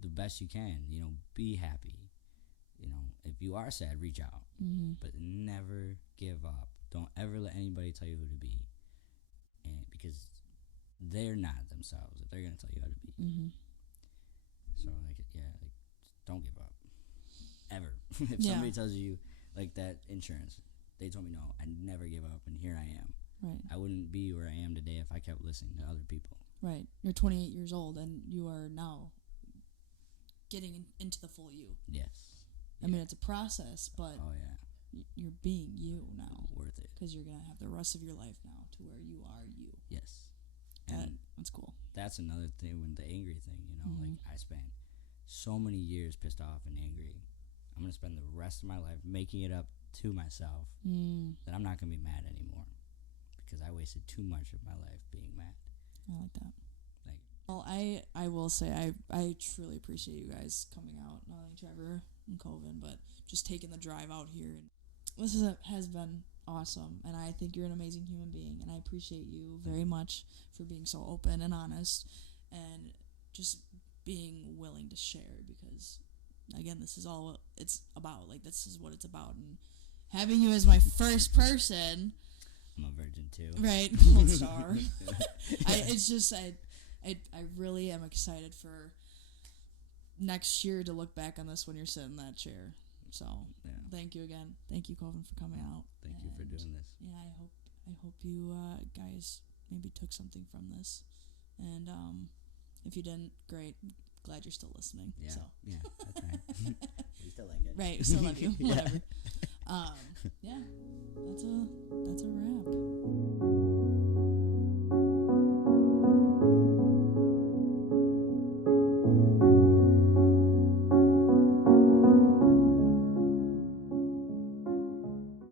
the best you can. You know, be happy. You know, if you are sad, reach out. But never give up. Don't ever let anybody tell you who to be. because they're not themselves. They're gonna tell you how to be. Mm-hmm. So like, yeah, like don't give up ever. If somebody tells you like that insurance, they told me no, I never give up, and here I am. Right. I wouldn't be where I am today if I kept listening to other people. Right. You're 28 years old, and you are now getting into the full you. Yes. I mean, it's a process, but oh yeah, you're being you now. Worth it. Because you're gonna have the rest of your life now to where you are you. Yes. And that's cool. That's another thing with the angry thing, you know, like I spent so many years pissed off and angry. I'm going to spend the rest of my life making it up to myself that I'm not going to be mad anymore because I wasted too much of my life being mad. I like that. Like, well, I will say I truly appreciate you guys coming out, not only Trevor and Coven, but just taking the drive out here. This has been awesome, and I think you're an amazing human being, and I appreciate you very much for being so open and honest and just being willing to share, because again, this is all it's about. Like, this is what it's about, and having you as my first person, I'm a virgin too, right? Gold star. I really am excited for next year to look back on this when you're sitting in that chair. So thank you again. Thank you, Coven, for coming out. Thank you for doing this. Yeah, I hope you guys maybe took something from this. And if you didn't, great. Glad you're still listening. Yeah, so. yeah, that's right. We still like it. Right, we still love you. Whatever. Yeah, that's a wrap.